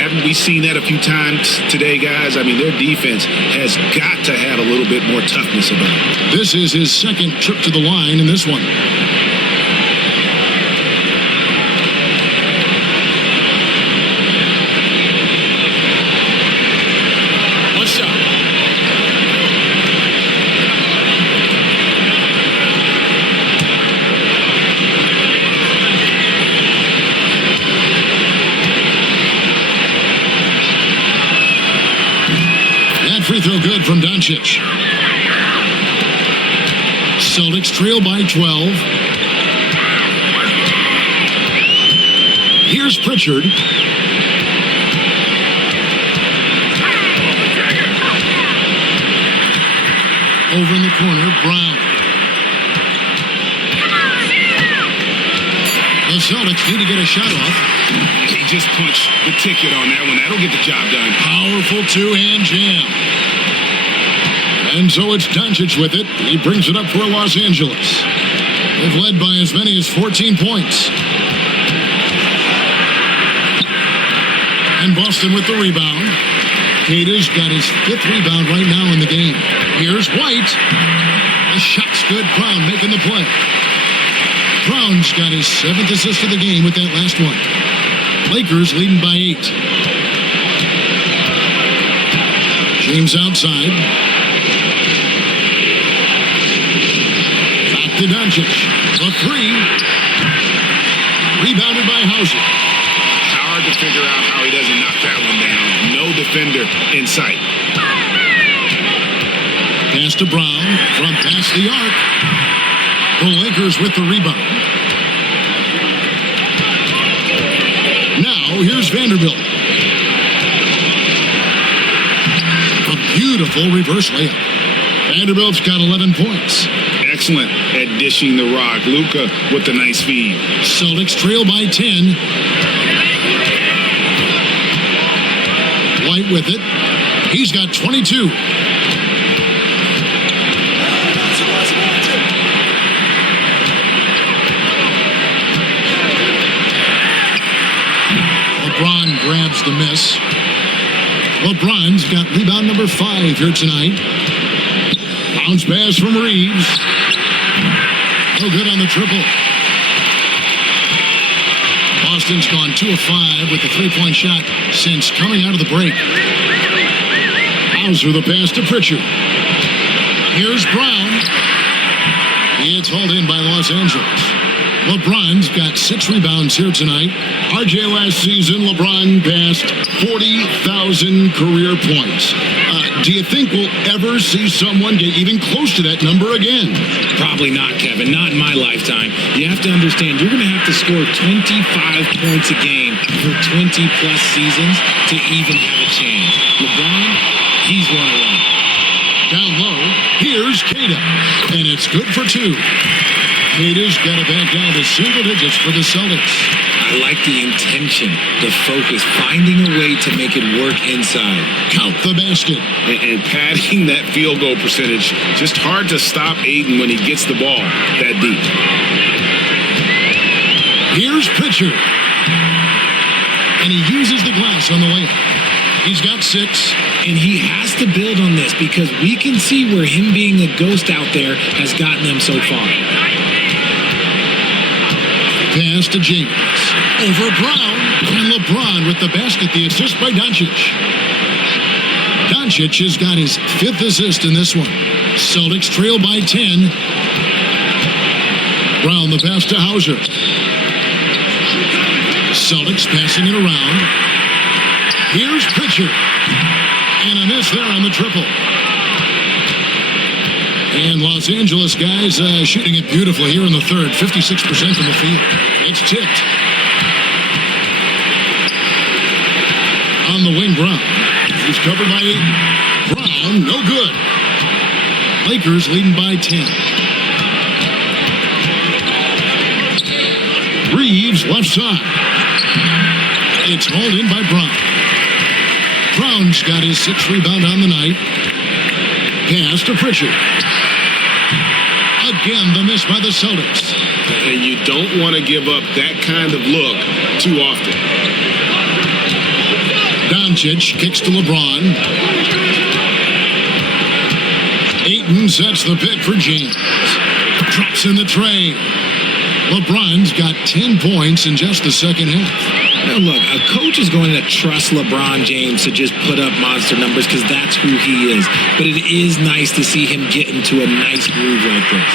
Haven't we seen that a few times today, guys? I mean, their defense has got to have a little bit more toughness about it. This is his second trip to the line in this one. What's up? Free throw good from Doncic. Celtics trail by 12. Here's Pritchard. Over in the corner, Brown. The Celtics need to get a shot off. He just punched the ticket on that one. That'll get the job done. Powerful two-hand jam. And so it's Doncic with it. He brings it up for Los Angeles. They've led by as many as 14 points. And Boston with the rebound. Cater's got his 5th rebound right now in the game. Here's White. The shot's good. Brown making the play. Brown's got his 7th assist of the game with that last one. Lakers leading by 8. James outside. Back to Doncic. A 3. Rebounded by Hauser. Hard to figure out how he doesn't knock that one down. No defender in sight. Pass to Brown from past the arc. The Lakers with the rebound. Now, here's Vanderbilt. A beautiful reverse layup. Vanderbilt's got 11 points. Excellent at dishing the rock. Luka with the nice feed. Celtics trail by 10. White with it. He's got 22. LeBron grabs the miss. LeBron's got rebound number 5 here tonight. Bounce pass from Reeves. No good on the triple. Boston's gone 2 of 5 with the 3-point shot since coming out of the break. Hauser the pass to Pritchard. Here's Brown. It's hauled in by Los Angeles. LeBron's got 6 rebounds here tonight. RJ, last season, LeBron passed 40,000 career points. Do you think we'll ever see someone get even close to that number again? Probably not, Kevin. Not in my lifetime. You have to understand, you're going to have to score 25 points a game for 20-plus seasons to even have a chance. LeBron, he's 101. Down low, here's Cater. And it's good for 2. Cater's got it back down to single digits for the Celtics. I like the intention, the focus, finding a way to make it work inside. Count the basket. And padding that field goal percentage. Just hard to stop Aiden when he gets the ball that deep. Here's Pritchard. And he uses the glass on the layup. He's got 6. And he has to build on this because we can see where him being a ghost out there has gotten them so far. Pass to James. Over Brown. And LeBron with the basket, the assist by Doncic. Doncic has got his 5th assist in this one. Celtics trail by 10. Brown the pass to Hauser. Celtics passing it around. Here's Pritchard. And a miss there on the triple. And Los Angeles guys shooting it beautifully here in the third. 56% from the field. It's tipped. On the wing, Brown. He's covered by 8. Brown, no good. Lakers leading by 10. Reeves, left side. It's hauled in by Brown. Brown's got his 6th rebound on the night. Pass to Pritchard. Again, the miss by the Celtics. And you don't want to give up that kind of look too often. Doncic kicks to LeBron. Ayton sets the pick for James. Drops in the tray. LeBron's got 10 points in just the second half. Now look, a coach is going to trust LeBron James to just put up monster numbers because that's who he is. But it is nice to see him get into a nice groove like this.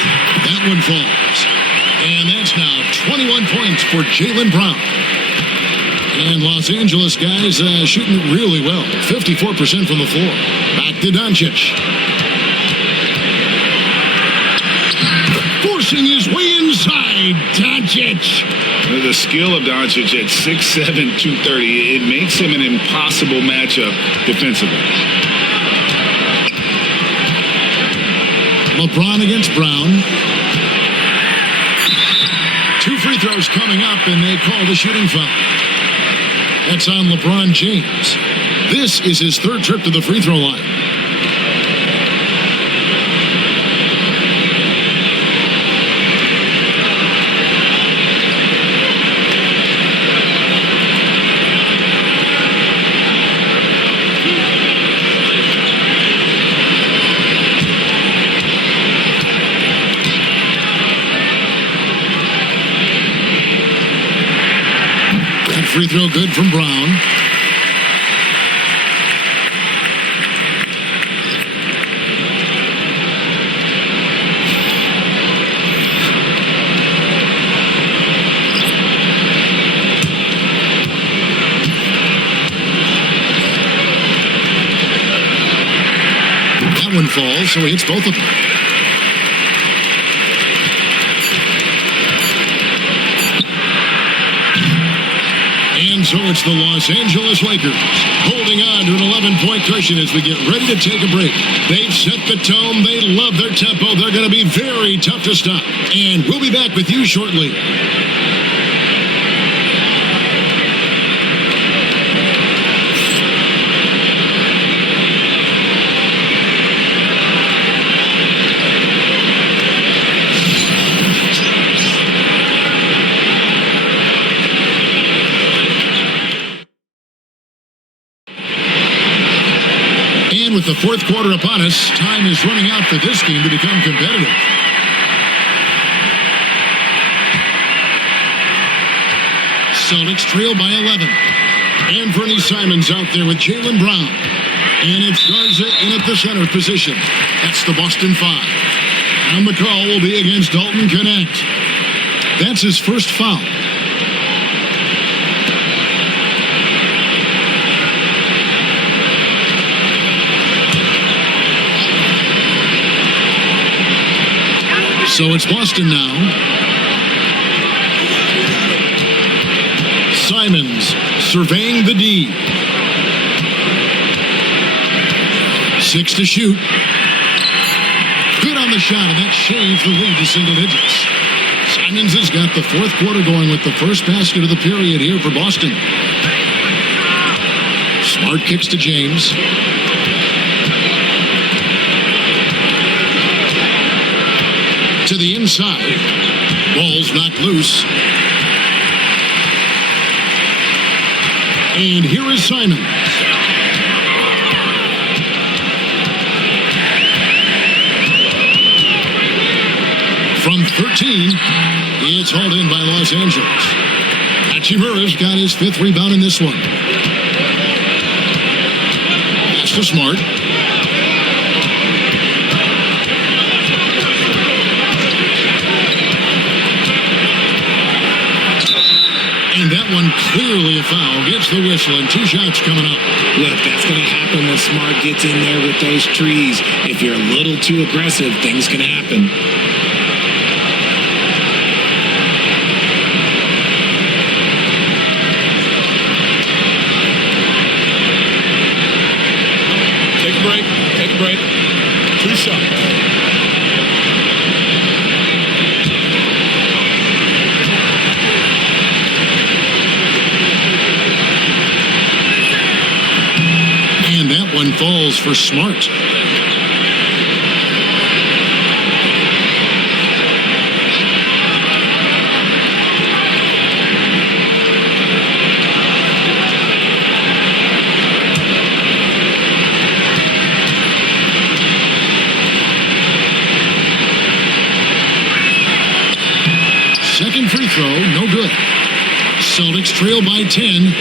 That one falls. And that's now 21 points for Jaylen Brown. And Los Angeles guys shooting it really well. 54% from the floor. Back to Doncic. Forcing his way inside. Doncic. The skill of Doncic at 6'7", 230, it makes him an impossible matchup defensively. LeBron against Brown. 2 free throws coming up, and they call the shooting foul. That's on LeBron James. This is his 3rd trip to the free throw line. Free throw good from Brown. That one falls, so he hits both of them. So it's the Los Angeles Lakers holding on to an 11-point cushion as we get ready to take a break. They've set the tone. They love their tempo. They're going to be very tough to stop. And we'll be back with you shortly. With the 4th quarter upon us, time is running out for this game to become competitive. Celtics trail by 11. And Bernie Simons out there with Jaylen Brown. And it's Garza in at the center position. That's the Boston 5. And the call will be against Dalton Connect. That's his 1st foul. So it's Boston now. Simons surveying the D. 6 to shoot. Good on the shot, and that shaves the lead to single digits. Simons has got the 4th quarter going with the first basket of the period here for Boston. Smart kicks to James. To the inside. Ball's knocked loose. And here is Simon. From 13, it's hauled in by Los Angeles. Hachimura's got his 5th rebound in this one. Pass to Smart. And that one clearly be a foul. Gets the whistle, and 2 shots coming up. Look, that's going to happen when Smart gets in there with those trees. If you're a little too aggressive, things can happen. Take a break. 2 shots. And that one falls for Smart. Second free throw, no good. Celtics trail by 10.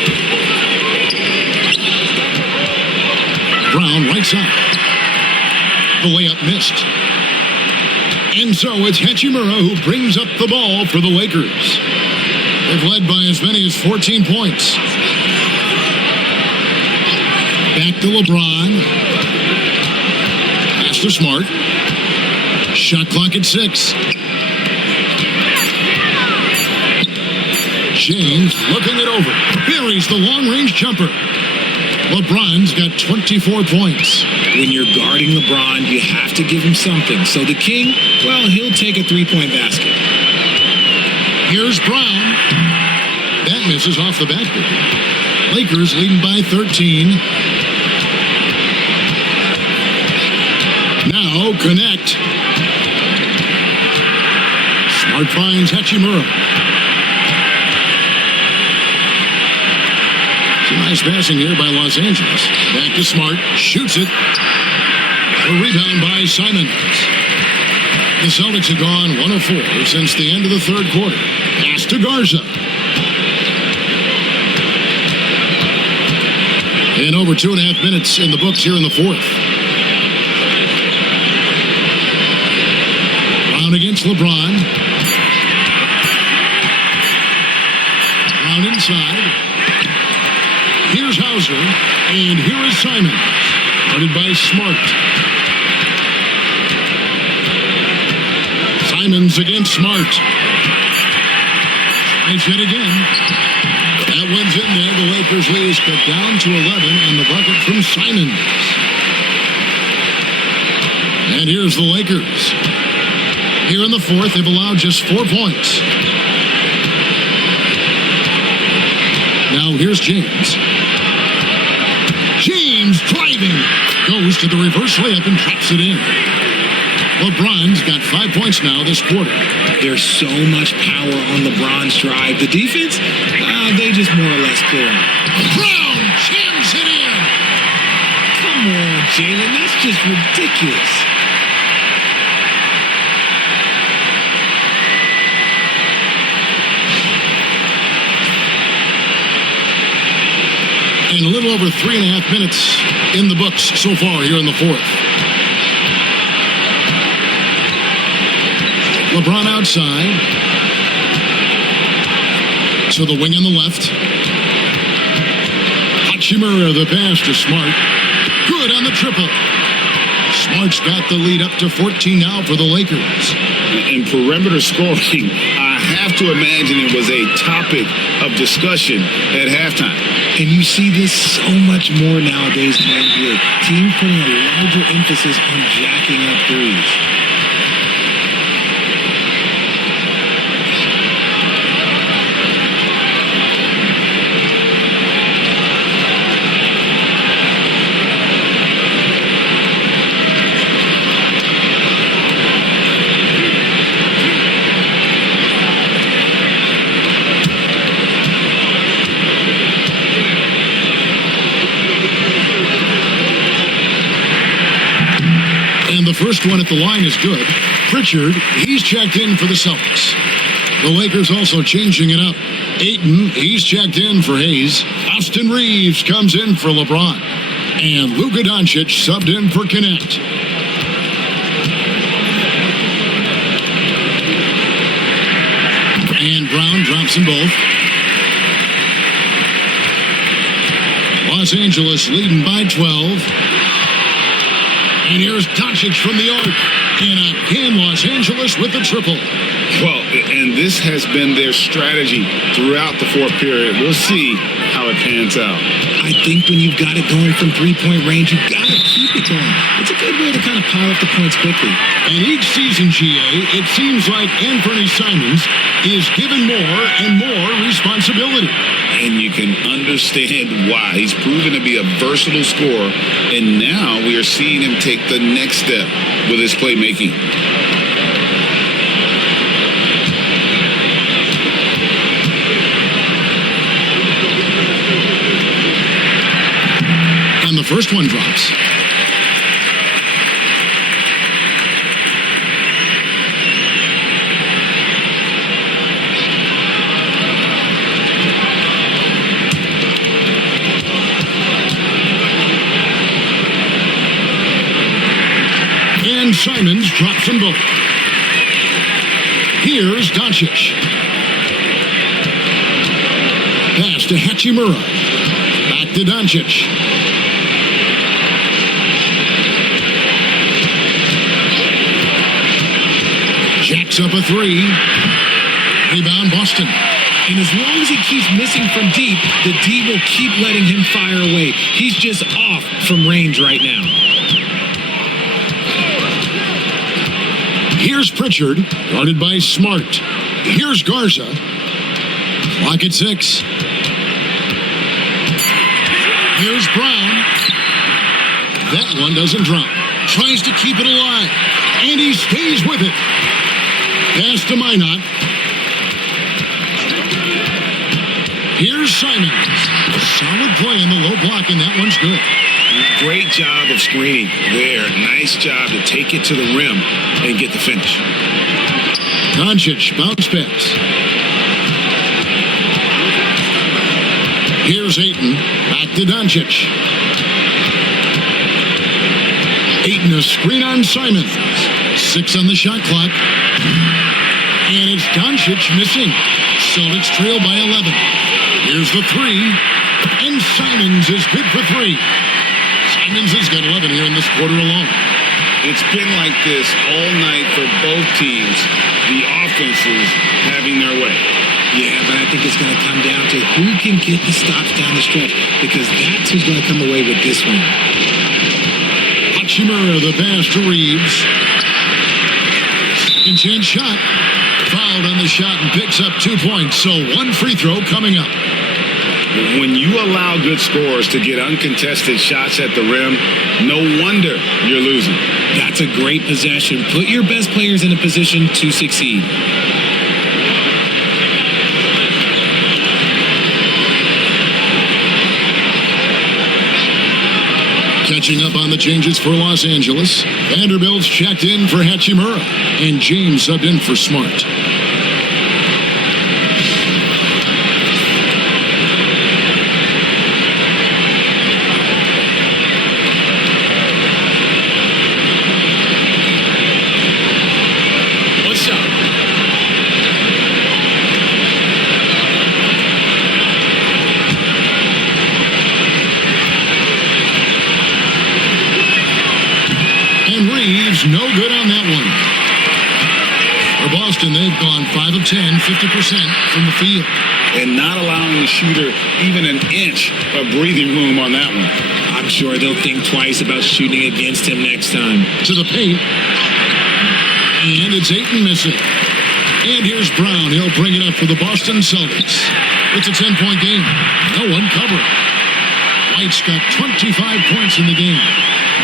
Brown right side. The layup missed. And so it's Hachimura who brings up the ball for the Lakers. They've led by as many as 14 points. Back to LeBron. Pass to Smart. Shot clock at 6. James looking it over. Buries the long-range jumper. LeBron's got 24 points. When you're guarding LeBron, you have to give him something. So the King, well, he'll take a 3-point basket. Here's Brown. That misses off the backboard. Lakers leading by 13. Now connect. Smart finds Hachimura. Nice passing here by Los Angeles. Back to Smart. Shoots it. A rebound by Simons. The Celtics have gone 1 of 4 since the end of the third quarter. Pass to Garza. And over 2.5 minutes in the books here in the fourth. Brown against LeBron. Brown inside. Here's Hauser, and here is Simons, guarded by Smart. Simons against Smart. Nice hit again. That one's in there. The Lakers lead is cut down to 11 on the bucket from Simons. And here's the Lakers. Here in the fourth, they've allowed just 4 points. Now here's James. James driving. Goes to the reverse layup and drops it in. LeBron's got 5 points now this quarter. There's so much power on LeBron's drive. The defense, they just more or less clear him. Brown jams it in. Come on, Jalen. That's just ridiculous. And a little over 3.5 minutes in the books so far here in the fourth. LeBron outside. To the wing on the left. Hachimura, the pass to Smart. Good on the triple. Smart's got the lead up to 14 now for the Lakers. And perimeter scoring, I have to imagine it was a topic of discussion at halftime. And you see this so much more nowadays in the NBA. Teams putting a larger emphasis on jacking up threes. The first one at the line is good. Pritchard, he's checked in for the Celtics. The Lakers also changing it up. Ayton, he's checked in for Hayes. Austin Reeves comes in for LeBron. And Luka Doncic subbed in for Connect. And Brown drops them both. Los Angeles leading by 12. And here's Doncic from the arc. And again, Los Angeles with the triple. Well, and this has been their strategy throughout the fourth period. We'll see how it pans out. I think when you've got it going from three-point range, you've got to keep it going. It's a good way to kind of pile up the points quickly. And each season, GA, it seems like Anthony Simons is given more and more responsibility. And you can understand why. He's proven to be a versatile scorer, and now we are seeing him take the next step with his playmaking. And the first one drops. And Simons drops them both. Here's Doncic. Pass to Hachimura. Back to Doncic. Jacks up a three. Rebound Boston. And as long as he keeps missing from deep, the D will keep letting him fire away. He's just off from range right now. Here's Pritchard, guarded by Smart. Here's Garza. Clock at 6. Here's Brown. That one doesn't drop. Tries to keep it alive. And he stays with it. Pass to Minot. Here's Simons. A solid play in the low block, and that one's good. Great job of screening there. Nice job to take it to the rim and get the finish. Doncic bounce pass. Here's Ayton. Back to Doncic. Ayton a screen on Simons. 6 on the shot clock. And it's Doncic missing. Celtics trail by 11. Here's the three. And Simons is good for 3. Simons has got 11 here in this quarter alone. It's been like this all night for both teams. The offenses having their way. Yeah, but I think it's going to come down to who can get the stops down the stretch, because that's who's going to come away with this one. Hachimura, the pass to Reeves. Second chance shot. Fouled on the shot and picks up 2 points. So 1 free throw coming up. When you allow good scorers to get uncontested shots at the rim, no wonder you're losing. That's a great possession. Put your best players in a position to succeed. Catching up on the changes for Los Angeles. Vanderbilt's checked in for Hachimura. And James subbed in for Smart. No good on that one. For Boston, they've gone 5 of 10, 50% from the field. And not allowing the shooter even an inch of breathing room on that one. I'm sure they'll think twice about shooting against him next time. To the paint. And it's Ayton missing. And here's Brown. He'll bring it up for the Boston Celtics. It's a 10-point game. No one covering. White's got 25 points in the game.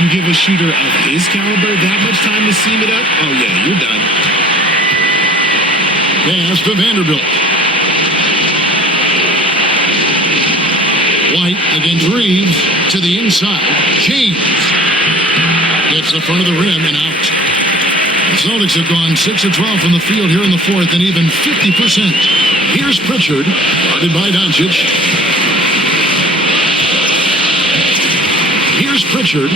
You give a shooter of his caliber that much time to seam it up? Oh, yeah, you're done. Pass to Vanderbilt. White against Reeves to the inside. James gets the front of the rim and out. The Celtics have gone 6 of 12 from the field here in the fourth and even 50%. Here's Pritchard, guarded by Doncic. Here's Pritchard.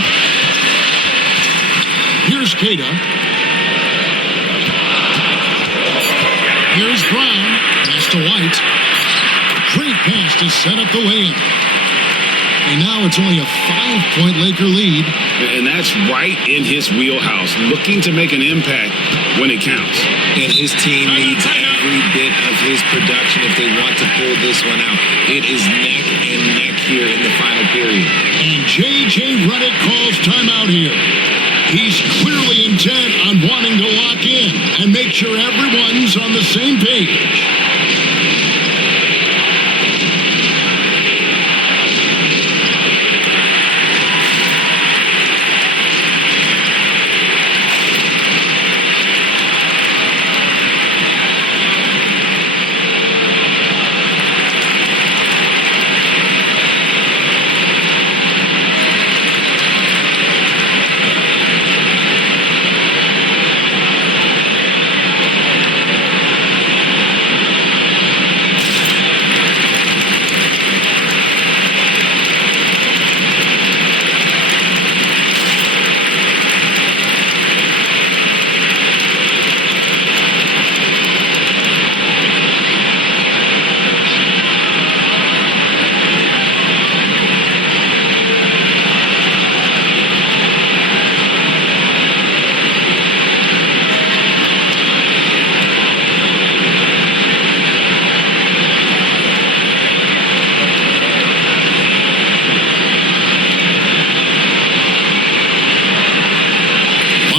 Here's Queta. Here's Brown. Pass to White. Great pass to set up the lay-in. And now it's only a 5-point Laker lead. And that's right in his wheelhouse, looking to make an impact when it counts. And his team needs every bit of his production if they want to pull this one out. It is neck and neck here in the final period. And J.J. Redick calls timeout here. He's clearly intent on wanting to lock in and make sure everyone's on the same page.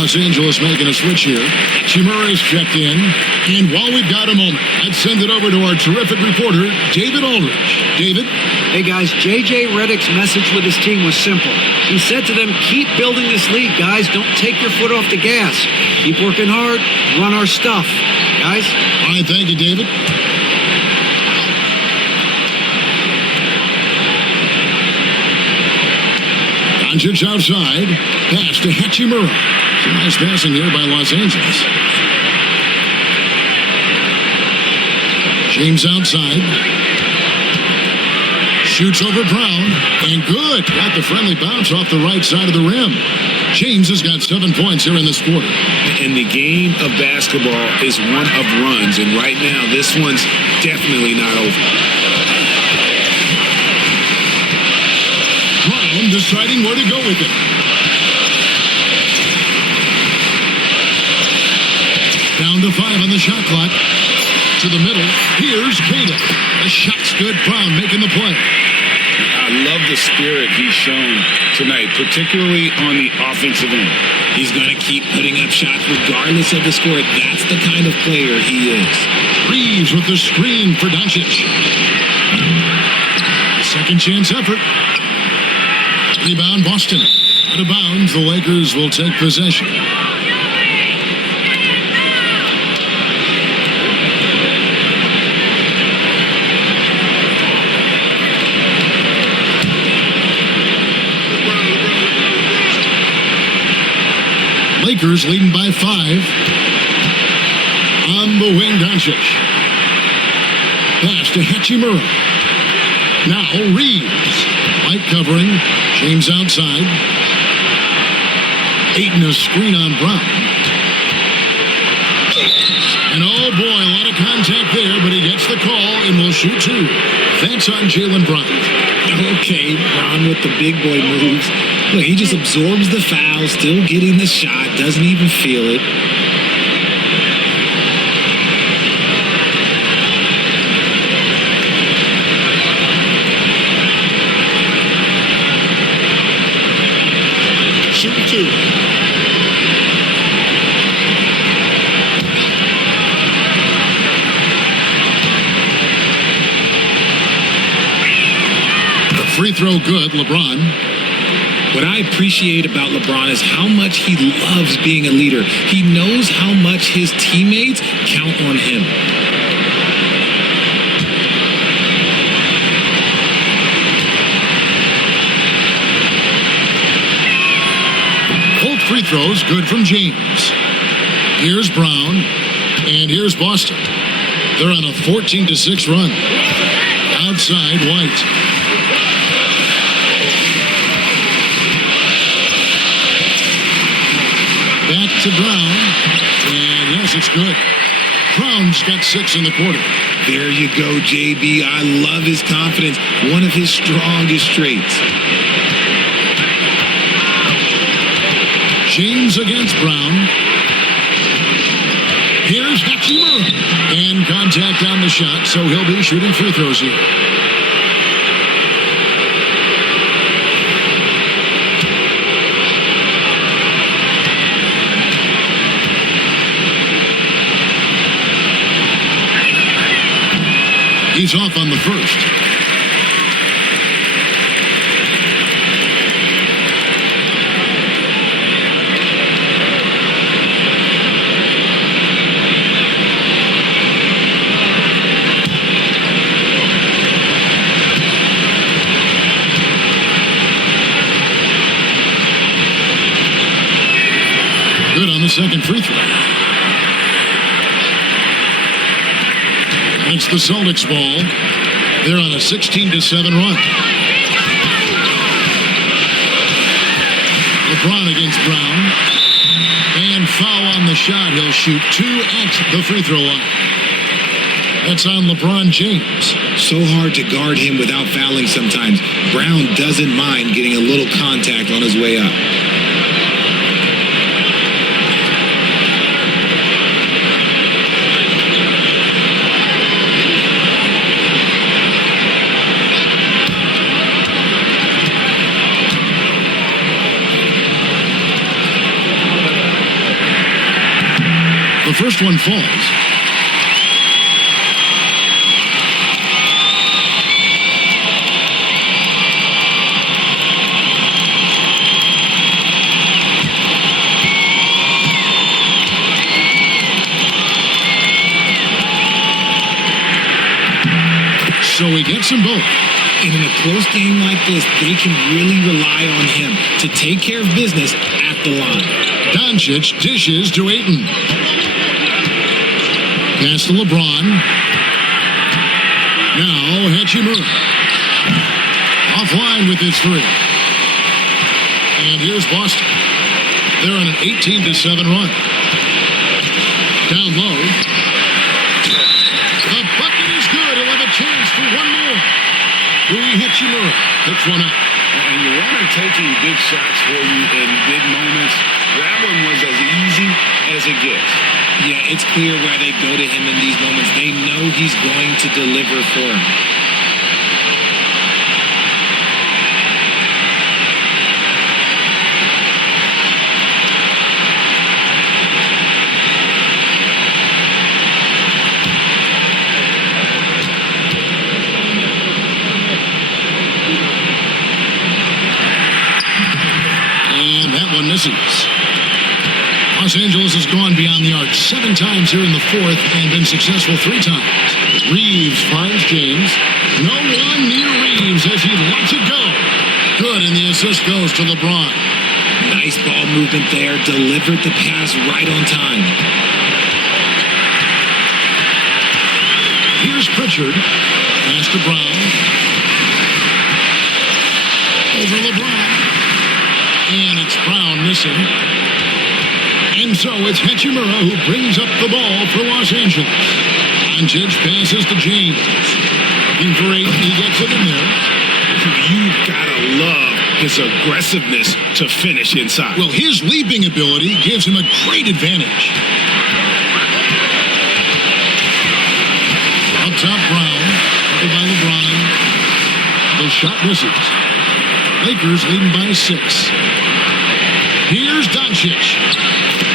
Los Angeles making a switch here. Chimura's checked in. And while we've got a moment, I'd send it over to our terrific reporter, David Aldridge. David? Hey, guys, J.J. Redick's message with his team was simple. He said to them, keep building this lead, guys. Don't take your foot off the gas. Keep working hard. Run our stuff. Guys? All right, thank you, David. Doncic outside. Pass to Hachimura. Some nice passing here by Los Angeles. James outside. Shoots over Brown. And good. Got the friendly bounce off the right side of the rim. James has got 7 points here in this quarter. And the game of basketball is one of runs. And right now, this one's definitely not over. Brown deciding where to go with it. Down to 5 on the shot clock. To the middle. Here's Cada. The shot's good. Brown making the play. I love the spirit he's shown tonight, particularly on the offensive end. He's going to keep putting up shots regardless of the score. That's the kind of player he is. Reeves with the screen for Doncic. Second chance effort. Rebound Boston. Out of bounds, the Lakers will take possession. Lakers leading by 5. On the wing, Doncic. Pass to Hachimura. Now Reeves. Light covering. James outside. Ayton a screen on Brown. And oh boy, a lot of contact there, but he gets the call and will shoot 2. That's on Jaylen Brown. Okay, Brown with the big boy moves. Look, he just absorbs the foul, still getting the shot, doesn't even feel it. Shooting 2. Free throw good, LeBron. What I appreciate about LeBron is how much he loves being a leader. He knows how much his teammates count on him. Both free throws good from James. Here's Brown, and here's Boston. They're on a 14-6 run. Outside, White. Back to Brown, and yes, it's good. Brown's got 6 in the quarter. There you go, JB. I love his confidence. One of his strongest traits. James against Brown. Here's Hachimura. And contact on the shot, so he'll be shooting free throws here. He's off on the first. Good on the second free throw. It's the Celtics ball. They're on a 16-7 run. LeBron against Brown. And foul on the shot. He'll shoot 2 at the free throw line. That's on LeBron James. So hard to guard him without fouling sometimes. Brown doesn't mind getting a little contact on his way up. The first one falls. So he gets them both. And in a close game like this, they can really rely on him to take care of business at the line. Doncic dishes to Ayton. Pass to LeBron. Now Hachimura. Offline with his three. And here's Boston. They're on an 18-7 run. Down low. The bucket is good. He'll have a chance for one more. Rui Hachimura picks one up. And you want him taking big shots for you in big moments. That one was as easy as it gets. Yeah, it's clear why they go to him in these moments. They know he's going to deliver for them. And that one misses. Los Angeles has gone beyond the arc 7 times here in the fourth and been successful 3 times. Reeves finds James. No one near Reeves as he lets it go. Good, and the assist goes to LeBron. Nice ball movement there. Delivered the pass right on time. Here's Pritchard. Pass to Brown. Over LeBron. And it's Brown missing. And so it's Hachimura who brings up the ball for Los Angeles. Doncic passes to James. Looking for 8. He gets it in there. You've got to love his aggressiveness to finish inside. Well, his leaping ability gives him a great advantage. Up top, Brown. Covered by LeBron. The shot misses. Lakers leading by 6. Here's Doncic.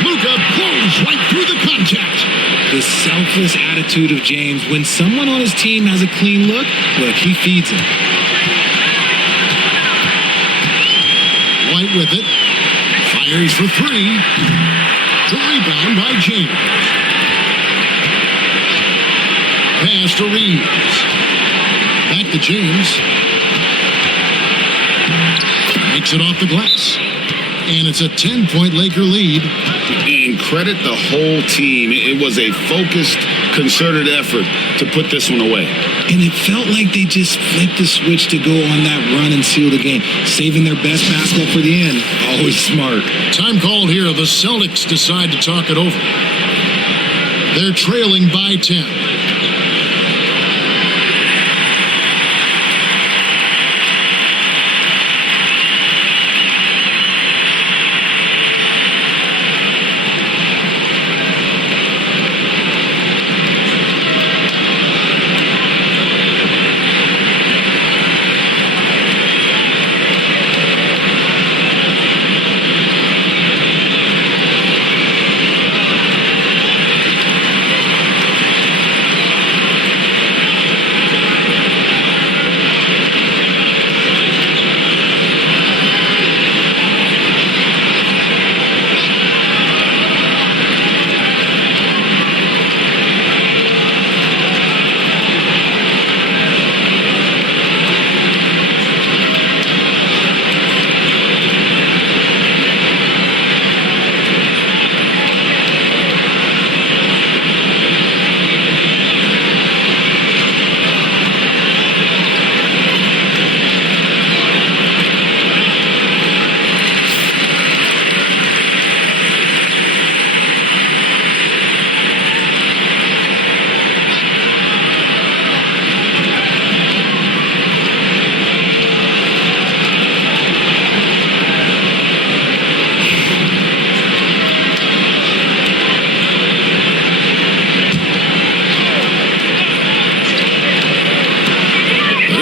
Luka pulls right through the contact. The selfless attitude of James. When someone on his team has a clean look, he feeds him. White with it. Fires for 3. The rebound by James. Pass to Reeves. Back to James. Makes it off the glass. And it's a 10-point Laker lead. And credit the whole team. It was a focused, concerted effort to put this one away. And it felt like they just flipped the switch to go on that run and seal the game. Saving their best basketball for the end. Always smart. Time called here. The Celtics decide to talk it over. They're trailing by 10.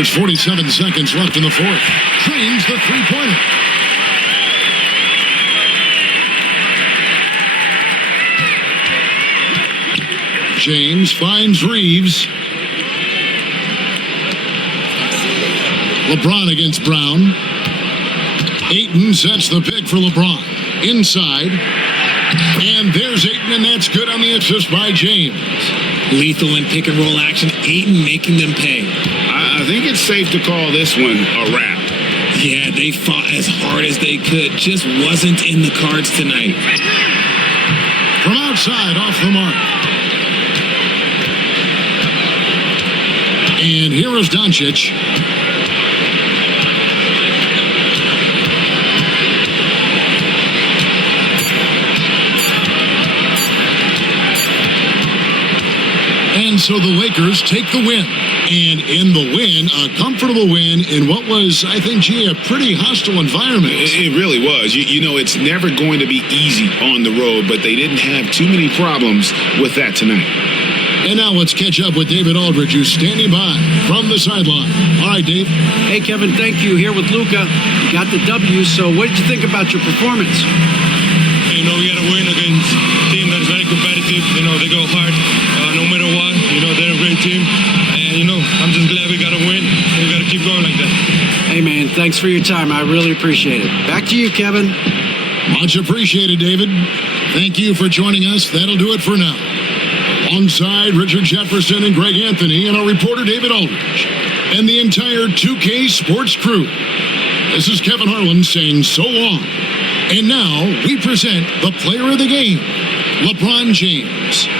There's 47 seconds left in the fourth. Drains the three-pointer. James finds Reeves. LeBron against Brown. Ayton sets the pick for LeBron. Inside. And there's Ayton, and that's good on the assist by James. Lethal in pick and roll action. Ayton making them pay. I think it's safe to call this one a wrap. Yeah, they fought as hard as they could. Just wasn't in the cards tonight. From outside, off the mark. And here is Doncic. And so the Lakers take the win. And in the win, a comfortable win in what was, I think, a pretty hostile environment. It really was. You know, it's never going to be easy on the road, but they didn't have too many problems with that tonight. And now let's catch up with David Aldridge, who's standing by from the sideline. All right, Dave. Hey, Kevin, thank you. Here with Luka. You got the W, so what did you think about your performance? You know, we got to win against a team that is very competitive. You know, they go hard no matter what. You know, they're a great team. And, you know, I'm just glad we got to win. We got to keep going like that. Hey, man, thanks for your time. I really appreciate it. Back to you, Kevin. Much appreciated, David. Thank you for joining us. That'll do it for now. Alongside Richard Jefferson and Greg Anthony and our reporter David Aldridge and the entire 2K Sports crew. This is Kevin Harlan saying so long. And now we present the player of the game, LeBron James.